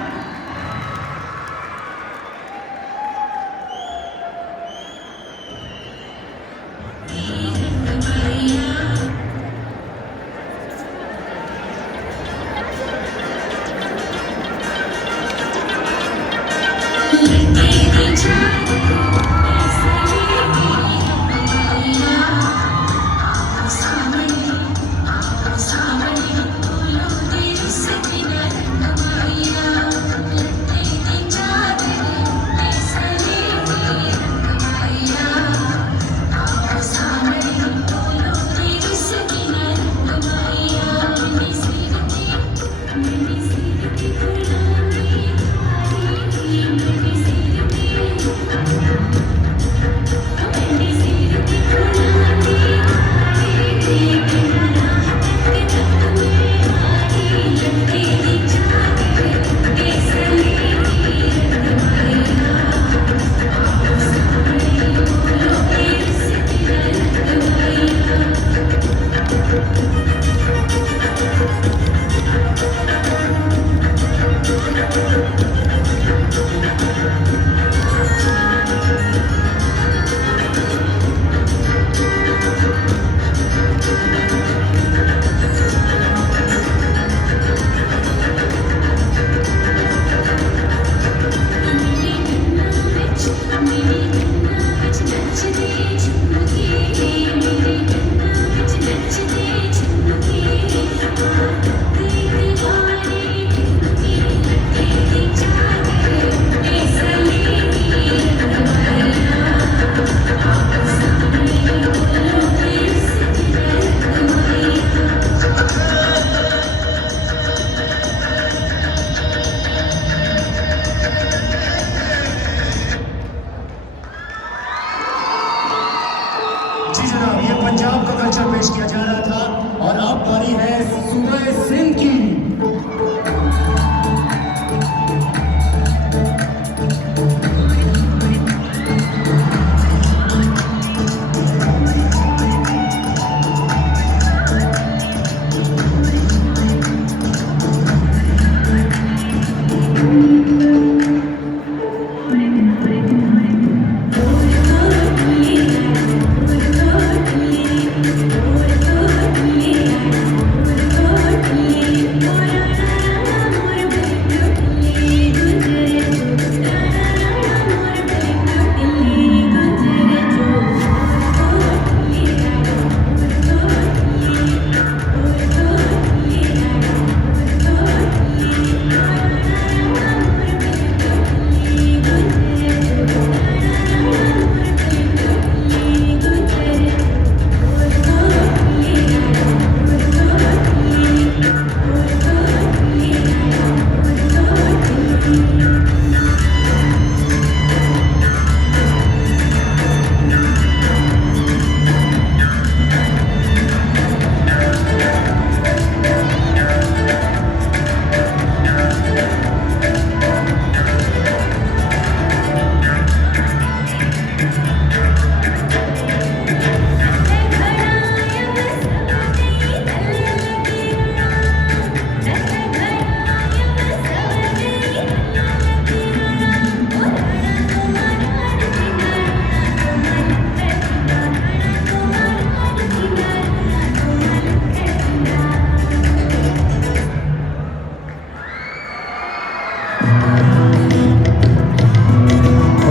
जी जनाब, ये पंजाब का कल्चर पेश किया जा रहा था और अब बारी है सूबे सिंध की।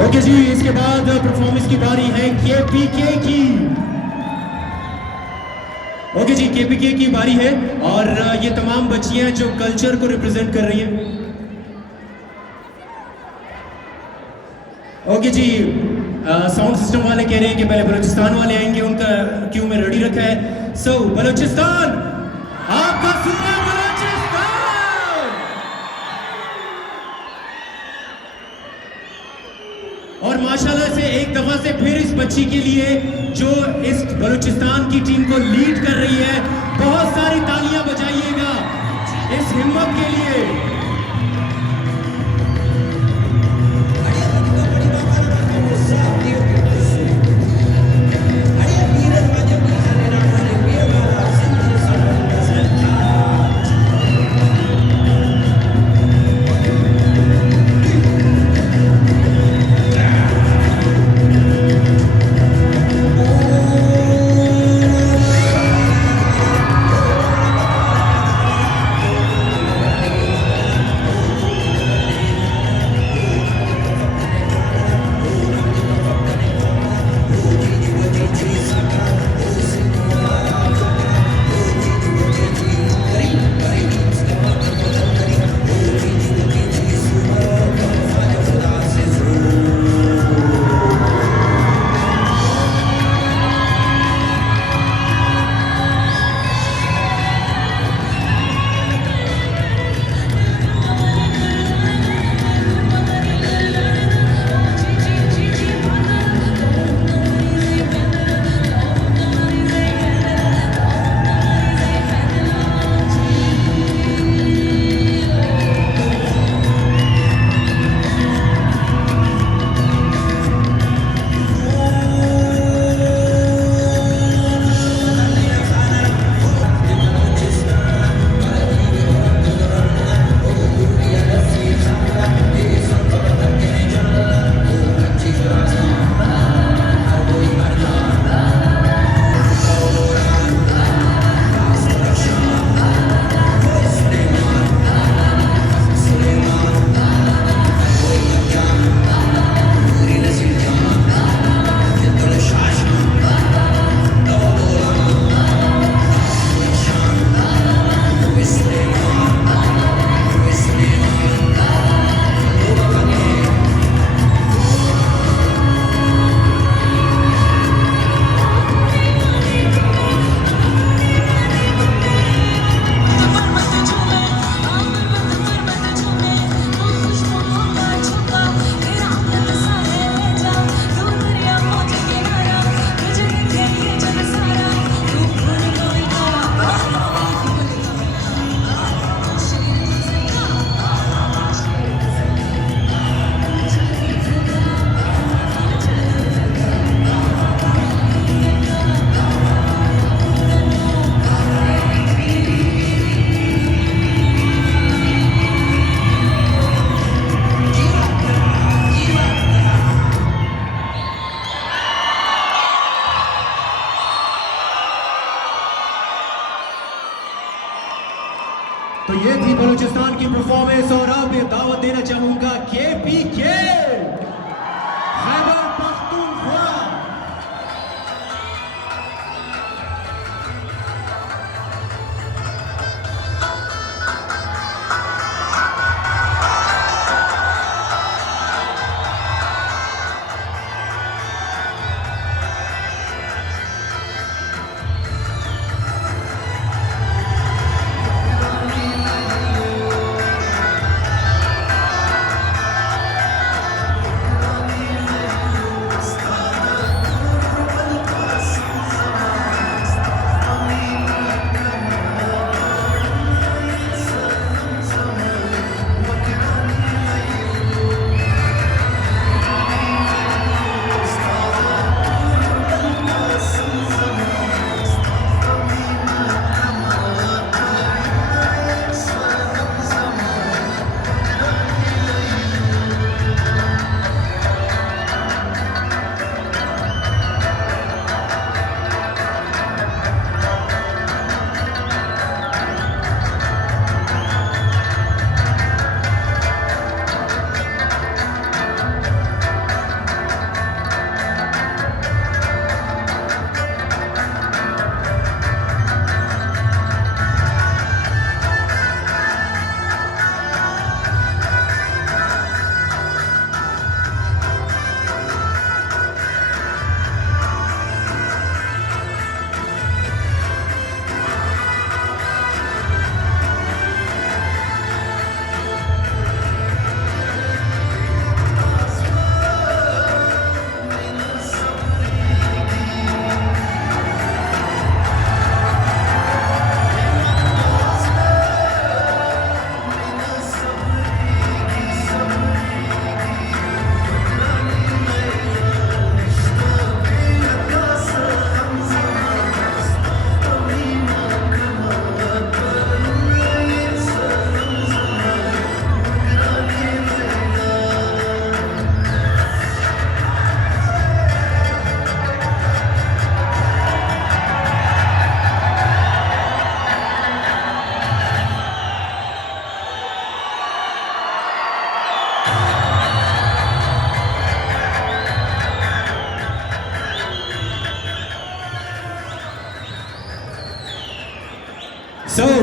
ओके जी, इसके बाद परफॉर्मेंस की बारी है केपीके की। ओके जी, केपीके की बारी है और ये तमाम बच्चियां जो कल्चर को रिप्रेजेंट कर रही हैं। ओके जी, साउंड सिस्टम वाले कह रहे हैं कि पहले बलूचिस्तान वाले आएंगे, उनका क्यू में रेडी रखा है। सो बलूचिस्तान, आपका सूबा बलूचिस्तान। और माशाल्लाह से एक दफा से फिर इस बच्ची के लिए जो इस बलूचिस्तान की टीम को लीड कर रही है, बहुत सारी तालियां बजाइएगा इस हिम्मत के लिए। परफॉर्मेंस। और अब दावत देना चाहूंगा KPK खैबर पख्तूनख्वा।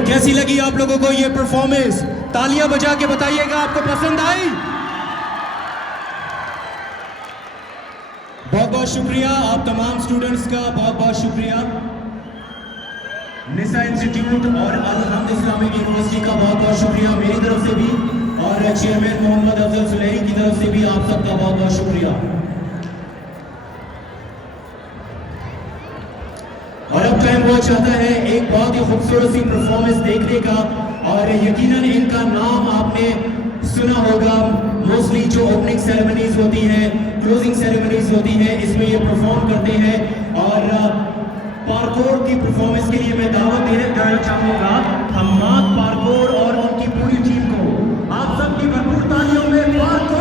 कैसी लगी आप लोगों को ये परफॉर्मेंस? तालियां बजा के बताइएगा आपको पसंद आई। बहुत बहुत शुक्रिया आप तमाम स्टूडेंट्स का, बहुत बहुत शुक्रिया निसा इंस्टीट्यूट और अल हम्द इस्लामिक यूनिवर्सिटी का बहुत बहुत शुक्रिया मेरी तरफ से भी, और चेयरमैन मोहम्मद अफजल सुलेही की तरफ से भी आप सबका बहुत बहुत शुक्रिया। और अब टाइम हुआ चाहता है एक बहुत ही खूबसूरत सी परफॉर्मेंस देखने का, और यकीनन इनका नाम आपने सुना होगा। मोस्टली जो ओपनिंग सेरेमनीज होती हैं, क्लोजिंग सेरेमनीज होती हैं, इसमें ये परफॉर्म करते हैं। और पार्कोर की परफॉर्मेंस के लिए मैं दावत देना चाहूंगा हम्माद पार्कोर और उनकी पूरी टीम को। आप सबकी भरपूर तालियों में पार्कोर।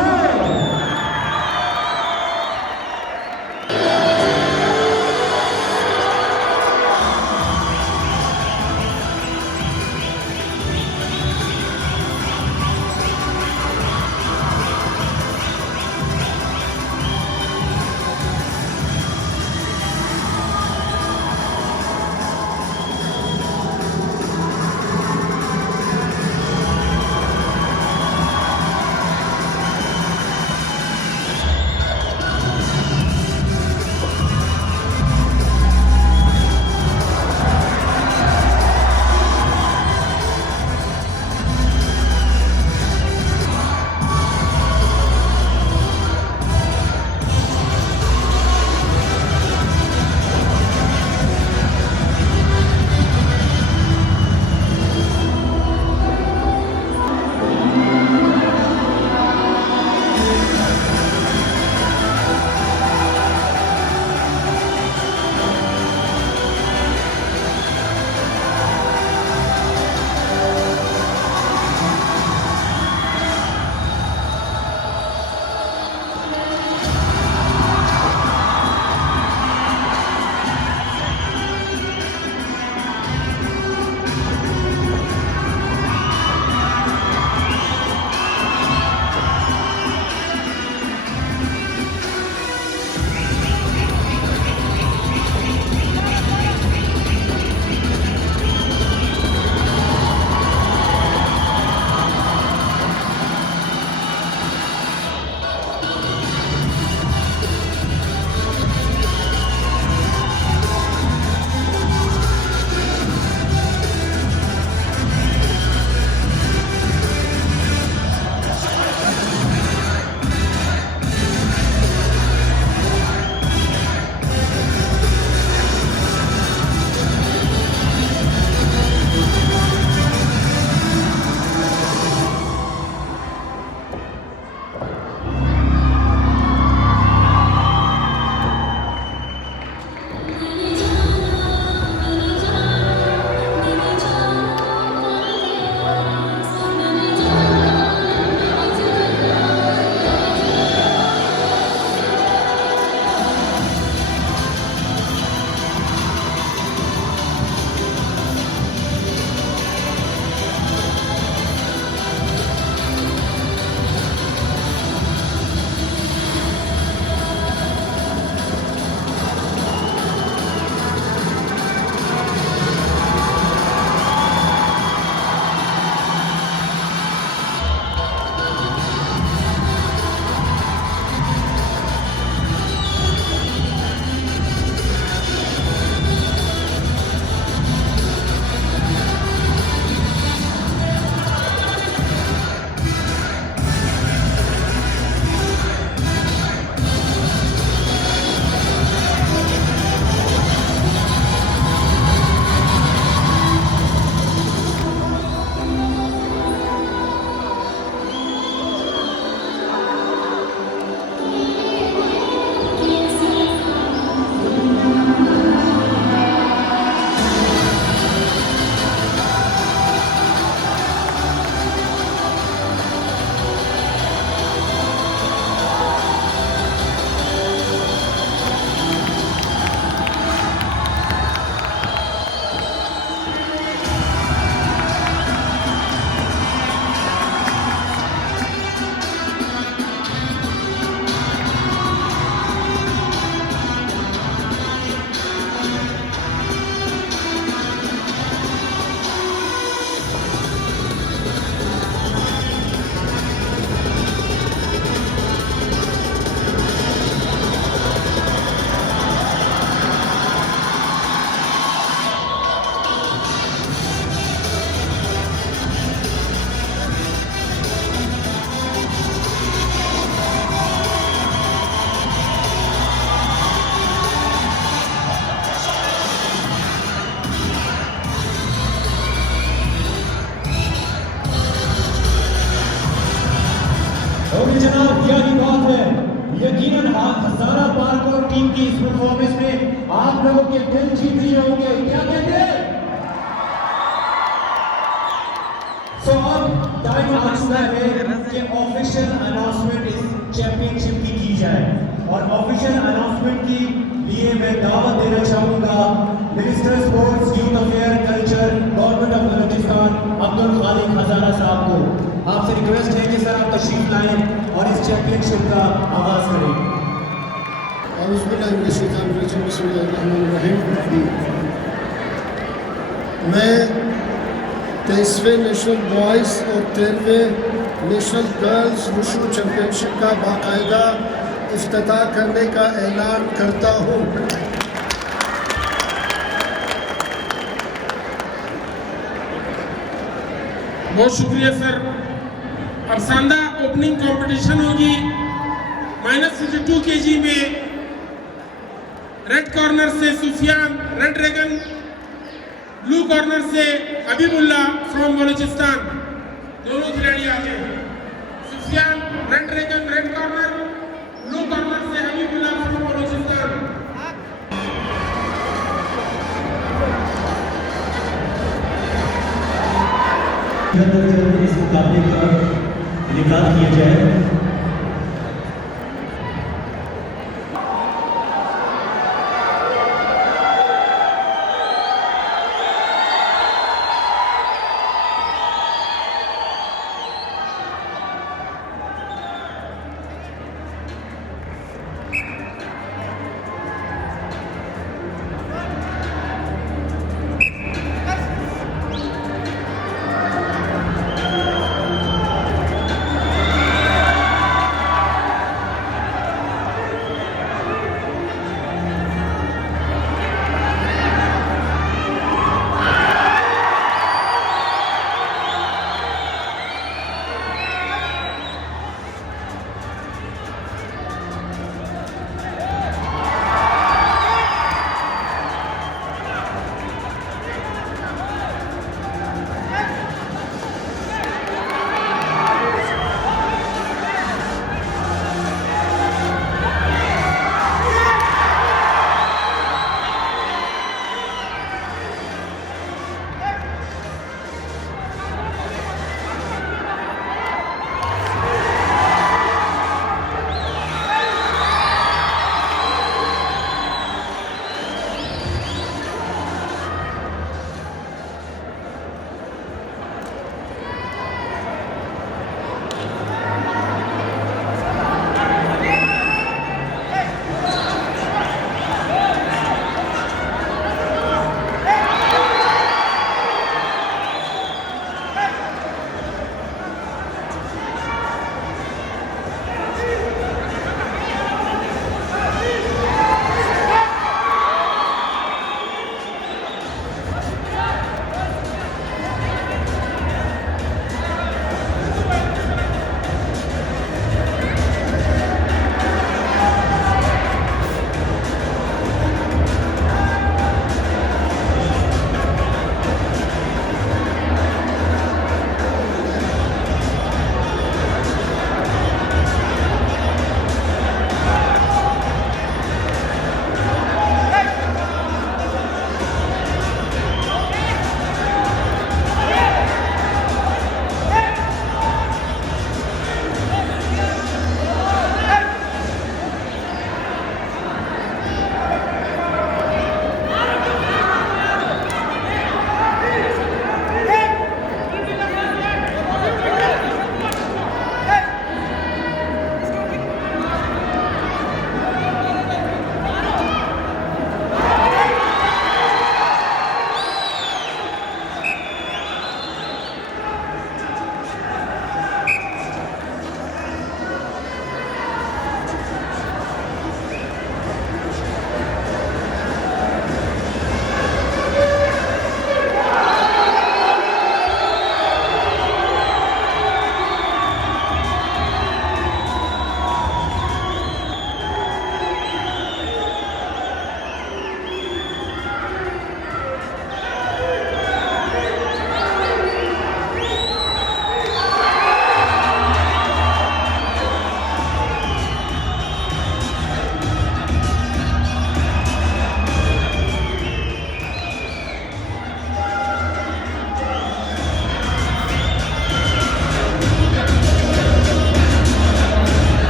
तो जनाब यही बात है, यकीनन हजारा पार्क और टीम की इस परफॉर्मेंस में आप लोगों के दिल जीत लिए होंगे, क्या कहते हैं? सो अब टाइम आ चुका है कि ऑफिशियल अनाउंसमेंट इस चैंपियनशिप की जाए और ऑफिशियल अनाउंसमेंट की लिए मैं दावत देना चाहूंगा minister sports, youth affair, culture, government of Balochistan Abdul Khaliq Hazara साहब को। आपसे रिक्वेस्ट है कि सर आप तशरीफ लाएं और इस चैंपियनशिप का आगाज करें। मैं 23वें नेशनल बॉयज़ और 13वें नेशनल गर्ल्स वुशु चैम्पियनशिप का बाकायदा इफ्तिताह करने का ऐलान करता हूँ। बहुत शुक्रिया सर। अब शानदार ओपनिंग कंपटीशन होगी। -52 kg में रेड कॉर्नर से Sufiyan red dragon, blue corner से हबीबुल्ला फ्रॉम बलूचिस्तान, दोनों खिलाड़ी आते हैं। Sufiyan red dragon red corner, blue corner से हबीबुल्ला फ्रॉम बलूचिस्तान। इस मुकाबले का इनेकाद किया जाए।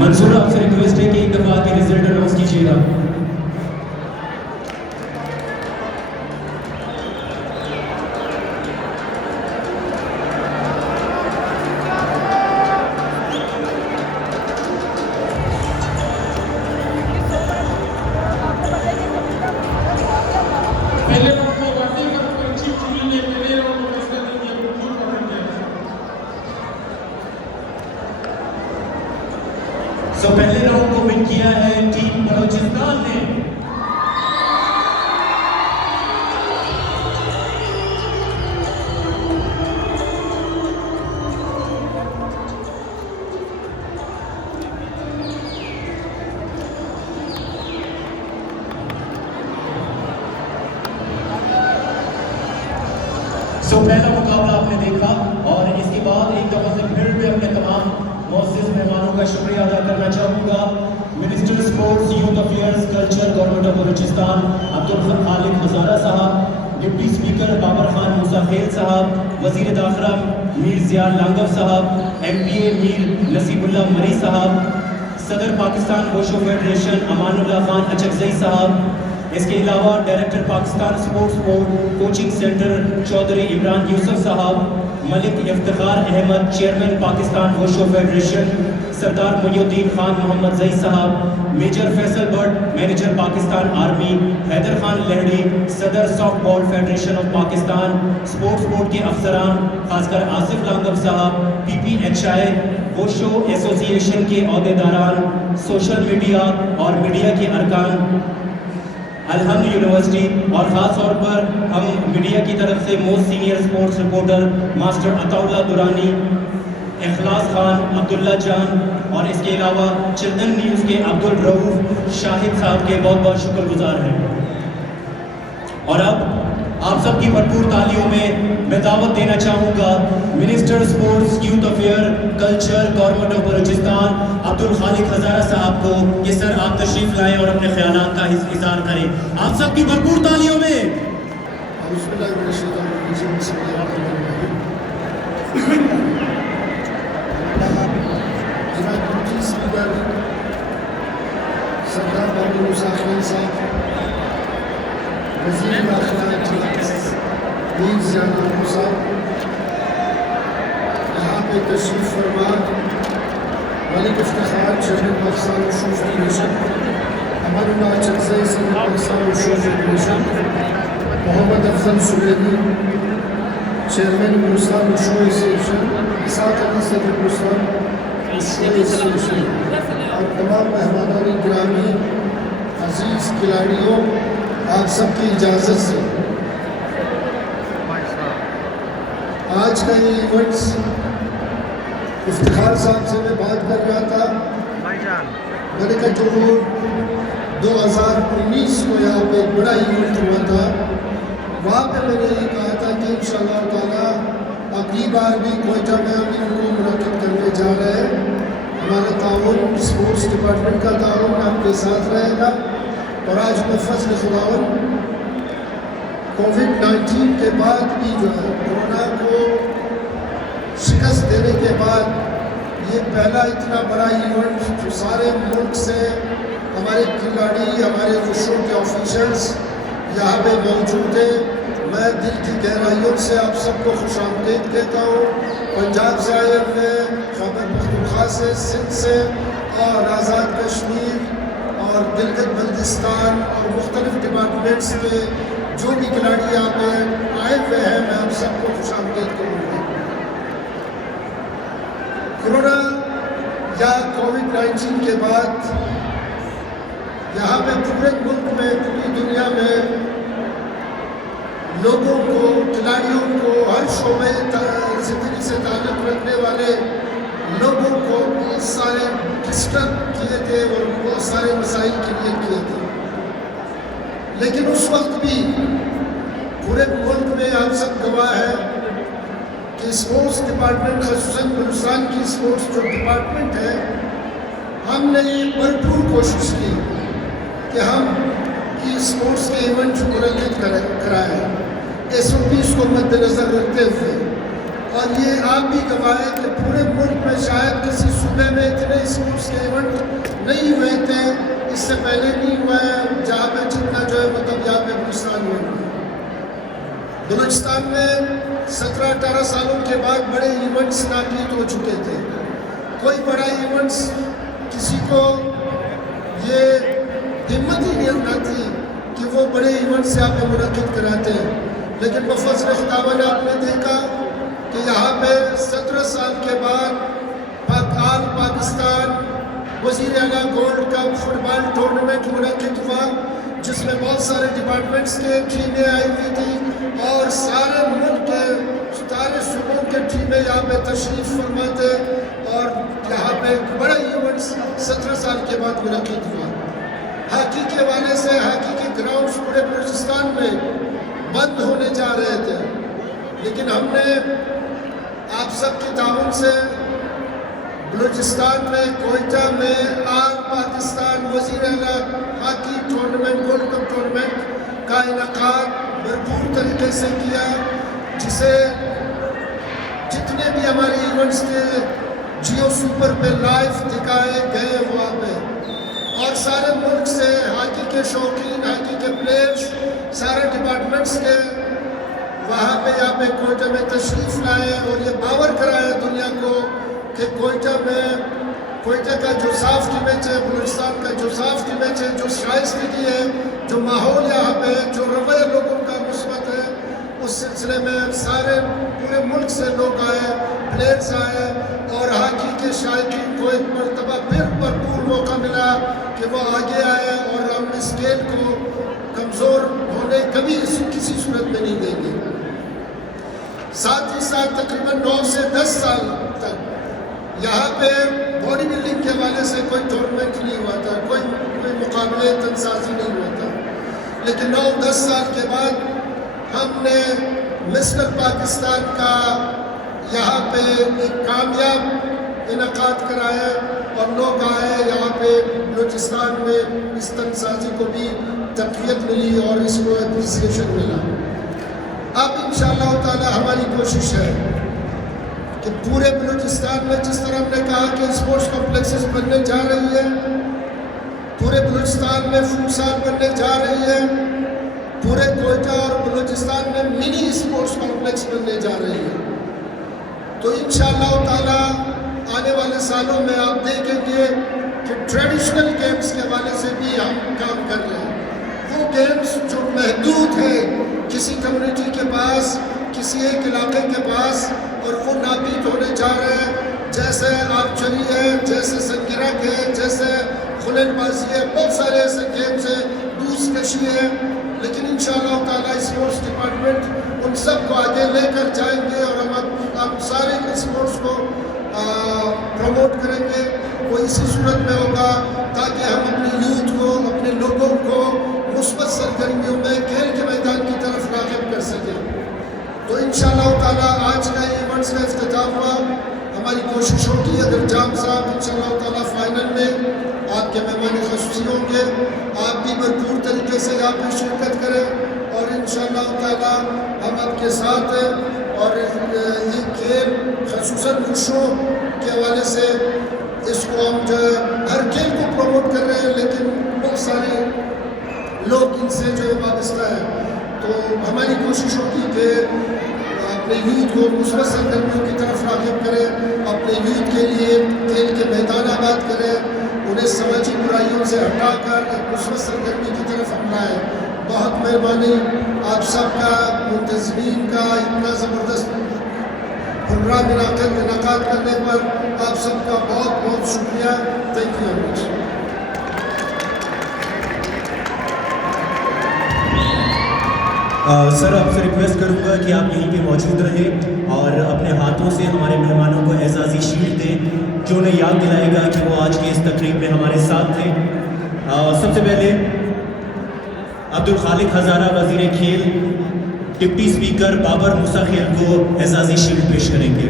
मंसूर आपसे रिक्वेस्ट है कि एक दफा के रिजल्ट अनाउंस कीजिएगा। पहले राउंड में वासीफर पंची चुनी ने पहले राउंड में फैसला दे दिया वो क्यों पकड़ गया। सो पहले राउंड को विन किया है टीम बलोचिस्तान ने। सो पहला मुकाबला आपने देखा और इसके बाद एक दफा से फिर भी अपने तमाम मौजूद मेहमानों का शुक्रिया अदा करना चाहूँगा। Minister sports youth affairs culture government of Balochistan Abdul Khaliq Hazara साहब, डिप्टी स्पीकर बाबर खान मूसा खेल साहब, वजीर दाखिला मीर जिया लांगव साहब, MPA मीर नसीबुल्ला मरी साहब, सदर पाकिस्तान वोशो फेडरेशन अमानुल्लाह खान अचकजई साहब, इसके अलावा director Pakistan sports board coaching centre Chaudhry Imran Yousuf साहब, Malik Iftikhar Ahmad chairman Pakistan wushu federation, Sardar Muhiuddin Khan Mohammadzai साहब, major Faisal Bhatt manager Pakistan army, Haider Khan Lehri सदर soft ball federation of Pakistan, sports board के अफसरान खासकर आसिफ लांगव साहब, PPHI वोशो एसोसिएशन के अहदेदारान, सोशल मीडिया और मीडिया के अरकान, अलहम्द यूनिवर्सिटी और ख़ास तौर पर हम मीडिया की तरफ से most senior sports reporter master Ataullah Durrani, Ikhlas Khan, Abdullah Jan और इसके अलावा चिल्ड्रन न्यूज़ के अब्दुल रऊफ शाहिद साहब के बहुत बहुत शुक्रगुजार हैं। और अब आप सबकी भरपूर तालियों में मैं दावत देना चाहूँगा minister sports youth affair culture government of Balochistan Abdul Khaliq Hazara साहब को कि सर आप तशरीफ लाएं और अपने ख्यालात का इज़हार करें। आप सबकी भरपूर तालियों में। सरदार बाबू मूसा खेल साहब, वज़ीर दाखिला मीर जिया लांगव साहब, यहाँ पे तशरीफ फरमा Malik Iftikhar chairman Pakistan wushu federation, Amanullah Achakzai सदर Pakistan wushu federation, Mohammad Afzal Sulemi chairman Gulistan wushu association, Isaq Ali सदर गुलिस्तान वोशो एसोसिएशन और तमाम मेहमानान गिरामी अजीज़ खिलाड़ियों, आप सबकी इजाज़त से आज का ये इवेंट्स इफ्तिखार साहब से मैं बात कर रहा था। मैंने कहा जो 2019 को यहाँ पे एक बड़ा इवेंट हुआ था, वहाँ पे मैंने ये कहा था कि इंशाअल्लाह ताला अगली बार भी कोयटा में हम इनको मुनक़िद करने जा रहे हैं। हमारा ताउन स्पोर्ट्स डिपार्टमेंट का ताउन आपके साथ रहेगा और आज मैं फजल खुदावन कोविड-19 के बाद भी जो है कोरोना को शिकस्त देने के बाद ये पहला इतना बड़ा इवेंट जो सारे मुल्क से हमारे खिलाड़ी हमारे वोशो के ऑफिशल्स यहाँ पे मौजूद थे। मैं दिल की गहराइयों से आप सबको खुशामदीद कहता हूँ। पंजाब से आए हुए, खैबर पख्तूनख्वा से, सिंध से और आज़ाद कश्मीर और गिलगित बल्तिस्तान और मुख्तलिफ डिपार्टमेंट से जो भी खिलाड़ी यहाँ पे आए हुए हैं, मैं आप सबको खुशामदीद करूँगा। कोरोना या कोविड-19 के बाद यहाँ पे पूरे मुल्क में, पूरी दुनिया में लोगों को, खिलाड़ियों को, हर शोबे ज़िंदगी से ताल्लुक़ रखने वाले लोगों को बहुत सारे डिस्टर्ब किए थे और बहुत सारे मसाइल क्रिएट किए थे। लेकिन उस वक्त भी पूरे मुल्क में आप सब गवाह हैं कि स्पोर्ट्स डिपार्टमेंट, ख़ुसूसन बलूचिस्तान की स्पोर्ट्स जो डिपार्टमेंट है, हमने ये भरपूर कोशिश की कि हम ये स्पोर्ट्स के इवेंट मुनक़िद कराएँ। SOPs को मद्देनज़र रखते हुए और ये आप भी गवाह हैं कि पूरे मुल्क में शायद किसी सूबे में इतने स्पोर्ट्स के इवेंट नहीं हुए थे, इससे पहले नहीं हुआ है जहाँ पे जितना जो है मतलब यहाँ पे बलूचिस्तान में हुआ है। बलूचिस्तान में 17-18 सालों के बाद बड़े इवेंट्स नाकाम हो चुके थे। कोई बड़ा इवेंट्स किसी को ये हिम्मत ही नहीं आती कि वो बड़े इवेंट्स यहाँ पे मुनक़िद कराते हैं। लेकिन बफ़ज़्ल खुदा ने आपने देखा कि यहाँ पे 17 साल के बाद पाकिस्तान वज़ीर आला गोल्ड कप फुटबॉल टूर्नामेंट मुनक़िद हुआ, जिसमें बहुत सारे डिपार्टमेंट्स के टीमें आई हुई थी और सारे मुल्क के सारे सूबों के टीमें यहाँ पे तशरीफ़ फरमा थे और यहाँ पे बड़ा इवेंट्स 17 साल के बाद मुनक़िद हुआ। हॉकी के हवाले से हॉकी के ग्राउंड्स पूरे बलूचिस्तान में बंद होने जा रहे थे, लेकिन हमने आप सब की ताउन से बलूचिस्तान में कोयटा में आल पाकिस्तान वज़ीर आला hockey tournament gold cup tournament का इनेकाद भरपूर तरीके से किया, जिसे जितने भी हमारे इवेंट्स थे जियो सुपर पे लाइव दिखाए गए वहाँ पे, और सारे मुल्क से हॉकी के शौकीन हॉकी के प्लेयर्स सारे डिपार्टमेंट्स के वहाँ पे यहाँ पे कोयटा में तशरीफ़ लाए और ये बावर कराया दुनिया को कि कोयटा का जो साफ की मैच है, बलूचिस्तान का जो साफ की मैच है, जो शाइस्तगी है, जो माहौल यहाँ पे है, जो रवैया लोगों का मुस्बत है, उस सिलसिले में सारे पूरे मुल्क से लोग आए, प्लेयर्स आए और हॉकी के शायकीन को एक मरतबा फिर भरपूर मौका मिला कि वो आगे आए और हम इस खेल को कमज़ोर होने कभी किसी सूरत में नहीं देंगे। साथ ही साथ तकरीबन 9 से 10 साल तक यहाँ पे बॉडी बिल्डिंग के हवाले से कोई टूर्नामेंट नहीं हुआ था, कोई मुकाबले तनसाजी नहीं हुआ था, लेकिन 9-10 साल के बाद हमने मिस्टर पाकिस्तान का यहाँ पे एक कामयाब इनेकाद कराया और लोग आए यहाँ पे बलूचिस्तान में इस तनसाजी को भी तक़वियत मिली और इसको एप्रिसिएशन मिला। अब इंशाअल्लाह ताला हमारी कोशिश है कि पूरे बलूचिस्तान में जिस तरह हमने कहा कि स्पोर्ट्स कॉम्प्लेक्सेस बनने जा रही है, पूरे बलूचिस्तान में फुटसाल बनने जा रही है, पूरे कोयटा और बलूचिस्तान में मिनी स्पोर्ट्स कॉम्प्लेक्स बनने जा रही है। तो इंशाअल्लाह ताला आने वाले सालों में आप देखेंगे कि ट्रेडिशनल गेम्स के हवाले से भी हम काम कर रहे हैं। वो गेम्स जो महदूद है किसी कम्युनिटी के पास, किसी एक इलाके के पास, और वो नापीद होने जा रहे हैं, जैसे आर्चरी है, जैसे संगिरक है, जैसे खुलेबाजी है, बहुत सारे ऐसे गेम्स हैं, दूस कशी है। लेकिन इंशाअल्लाह ताला स्पोर्ट्स डिपार्टमेंट उन सब को आगे लेकर जाएंगे और हम सारे स्पोर्ट्स को प्रमोट करेंगे। वो इसी सूरत में होगा ताकि हम अपनी यूथ को, अपने लोगों को मुस्बत सरगर्मियों में खेल के मैदान की तरफ राग़िब कर सकें। तो इंशाअल्लाह ताला आज का इवेंट्स का इफ्तिताम हुआ। हमारी कोशिश होगी अगर जाम साहब इंशाअल्लाह ताला फाइनल में आपके मेहमान ख़ुसूसी होंगे, आप भी भरपूर तरीके से यहाँ पर शिरकत करें और इंशाअल्लाह ताला हम आपके साथ हैं। और ये खेल ख़ुसूसन वुशू के हवाले से इसको हम जो है हर खेल को प्रमोट कर रहे हैं, लेकिन बहुत सारे लोग इनसे जो है वाबस्ता है। तो हमारी कोशिश होगी कि अपने यूथ को मुस्बत सरगर्मियों की तरफ राग़िब करें, अपने यूथ के लिए खेल के मैदान आबाद करें, उन्हें समाजी बुराइयों से हटाकर एक मुस्बत सरगर्मी की तरफ अपनाएं। बहुत मेहरबानी आप सबका, मुंतज़मीन का इतना ज़बरदस्त प्रोग्राम इनेकाद करने पर आप सबका बहुत बहुत शुक्रिया। Thank you very much. Sir आपसे रिक्वेस्ट करूंगा कि आप यहीं पे मौजूद रहें और अपने हाथों से हमारे मेहमानों को एजाज़ी शील्ड दें जो उन्हें याद दिलाएगा कि वो आज की इस तकरीब में हमारे साथ थे। सबसे पहले अब्दुल खालिक हज़ारा वज़ीर खेल डिप्टी स्पीकर बाबर मूसा खेल को एजाज़ी शील्ड पेश करेंगे।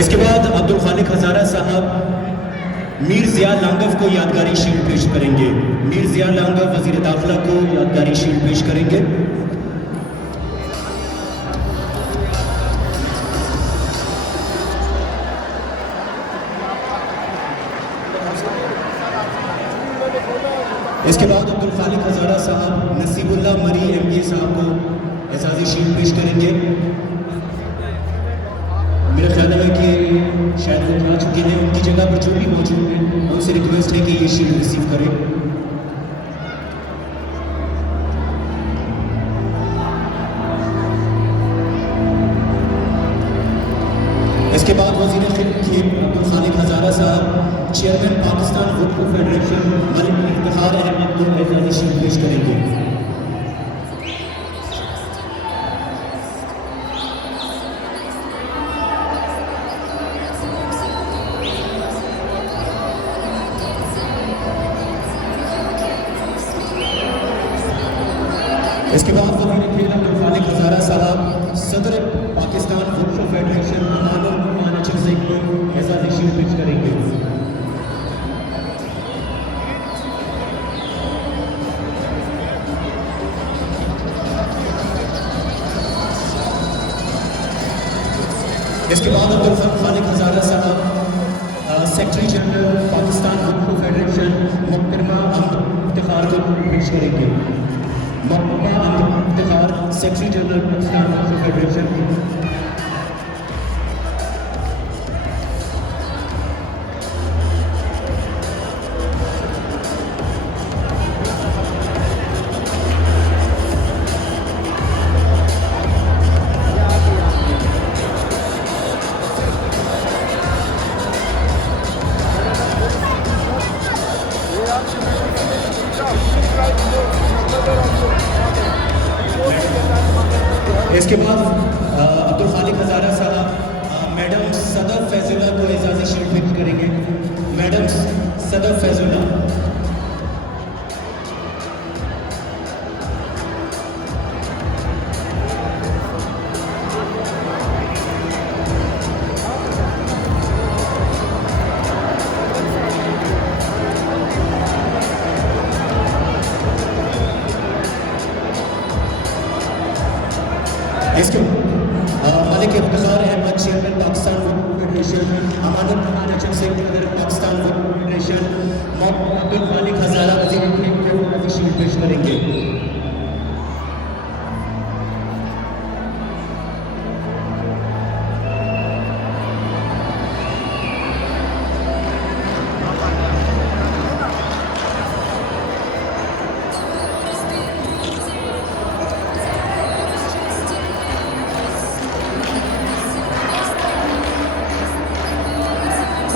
इसके बाद अब्दुल खालिक हजारा साहब मीर जिया लांगव को यादगारी शील्ड पेश करेंगे। मीर जिया लांगव वजीर दाखिला को यादगारी शील्ड पेश करेंगे। इसके बाद अब्दुल खालिक हजारा साहब नसीबुल्लाह मरी MK साहब को एजाजी शील्ड पेश करेंगे। मेरा ख्याल है कि शायद वो जा चुके हैं, उनकी जगह पर जो भी मौजूद हैं उनसे रिक्वेस्ट है कि ये शील्ड रिसीव करें। इसके बाद वजीर खेल अब्दुल खालिक हजारा साहब चेयरमैन पाकिस्तान वुडको फेडरेशन मलिक इफ्तिखार अहमद को एजाजी शील्ड पेश करेंगे। इसके बाद वजीर खेल अब्दुल खालिक हजारा साहब सदर पाकिस्तान वुडको फेडरेशन मानचर से को एजाजी शील्ड पेश करेंगे। इसके बाद अब्दुल खालिक हजारा साहब सेक्रेटरी जनरल पाकिस्तान वुडको फेडरेशन मोहतरमा इफ्तिखार को पेश करेंगे। मोहतरमा इफ्तिखार सेक्रेटरी जनरल पाकिस्तान वुडको फेडरेशन। इसके बाद अब्दुल खालिक हजारा साहब मैडम सदर फैजुल्ला को एजाजी शील्ड पेश करेंगे। मैडम सदर फैजुल्ला। इसके मलिक इफ्तिखार अहमद चेयरमैन पाकिस्तान वुडको federation Amanat manager secretary Pakistan वुडको फेडरेशन मोहम्मद अब्दुल खालिक हजारा वजीर खेल को शील्ड पेश करेंगे।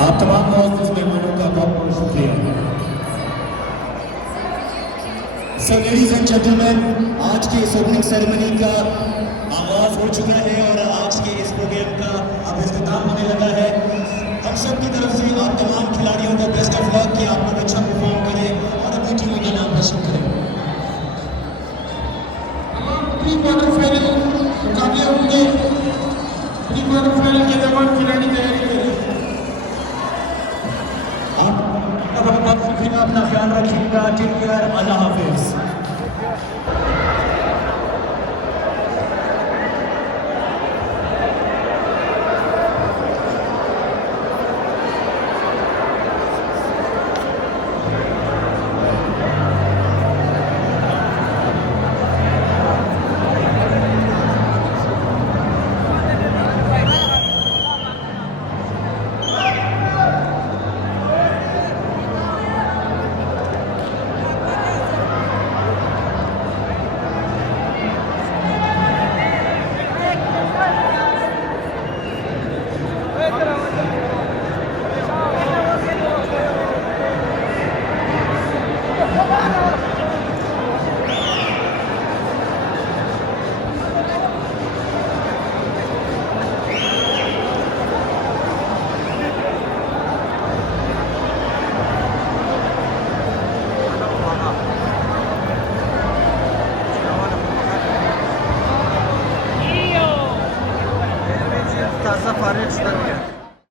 आप तमाम मौजूद मेहमानों का बहुत बहुत शुक्रिया। सो लेडीज एंड जेंटलमैन, आज के इस ओपनिंग सेरेमनी का आगाज हो चुका है और आज के इस प्रोग्राम का अब इख्तिताम होने लगा है। हम सब की तरफ से आप तमाम खिलाड़ियों को बेस्ट ऑफ लक कि आप लोग अच्छा परफॉर्म करें और अपनी टीमों का नाम रोशन करें। प्री क्वार्टर फाइनल मुकाबले होंगे। प्री क्वार्टर फाइनल के दौरान खिलाड़ी तैयारी करें। आप अपना ख्याल रखिएगा। Take care. अल्लाह हाफिज।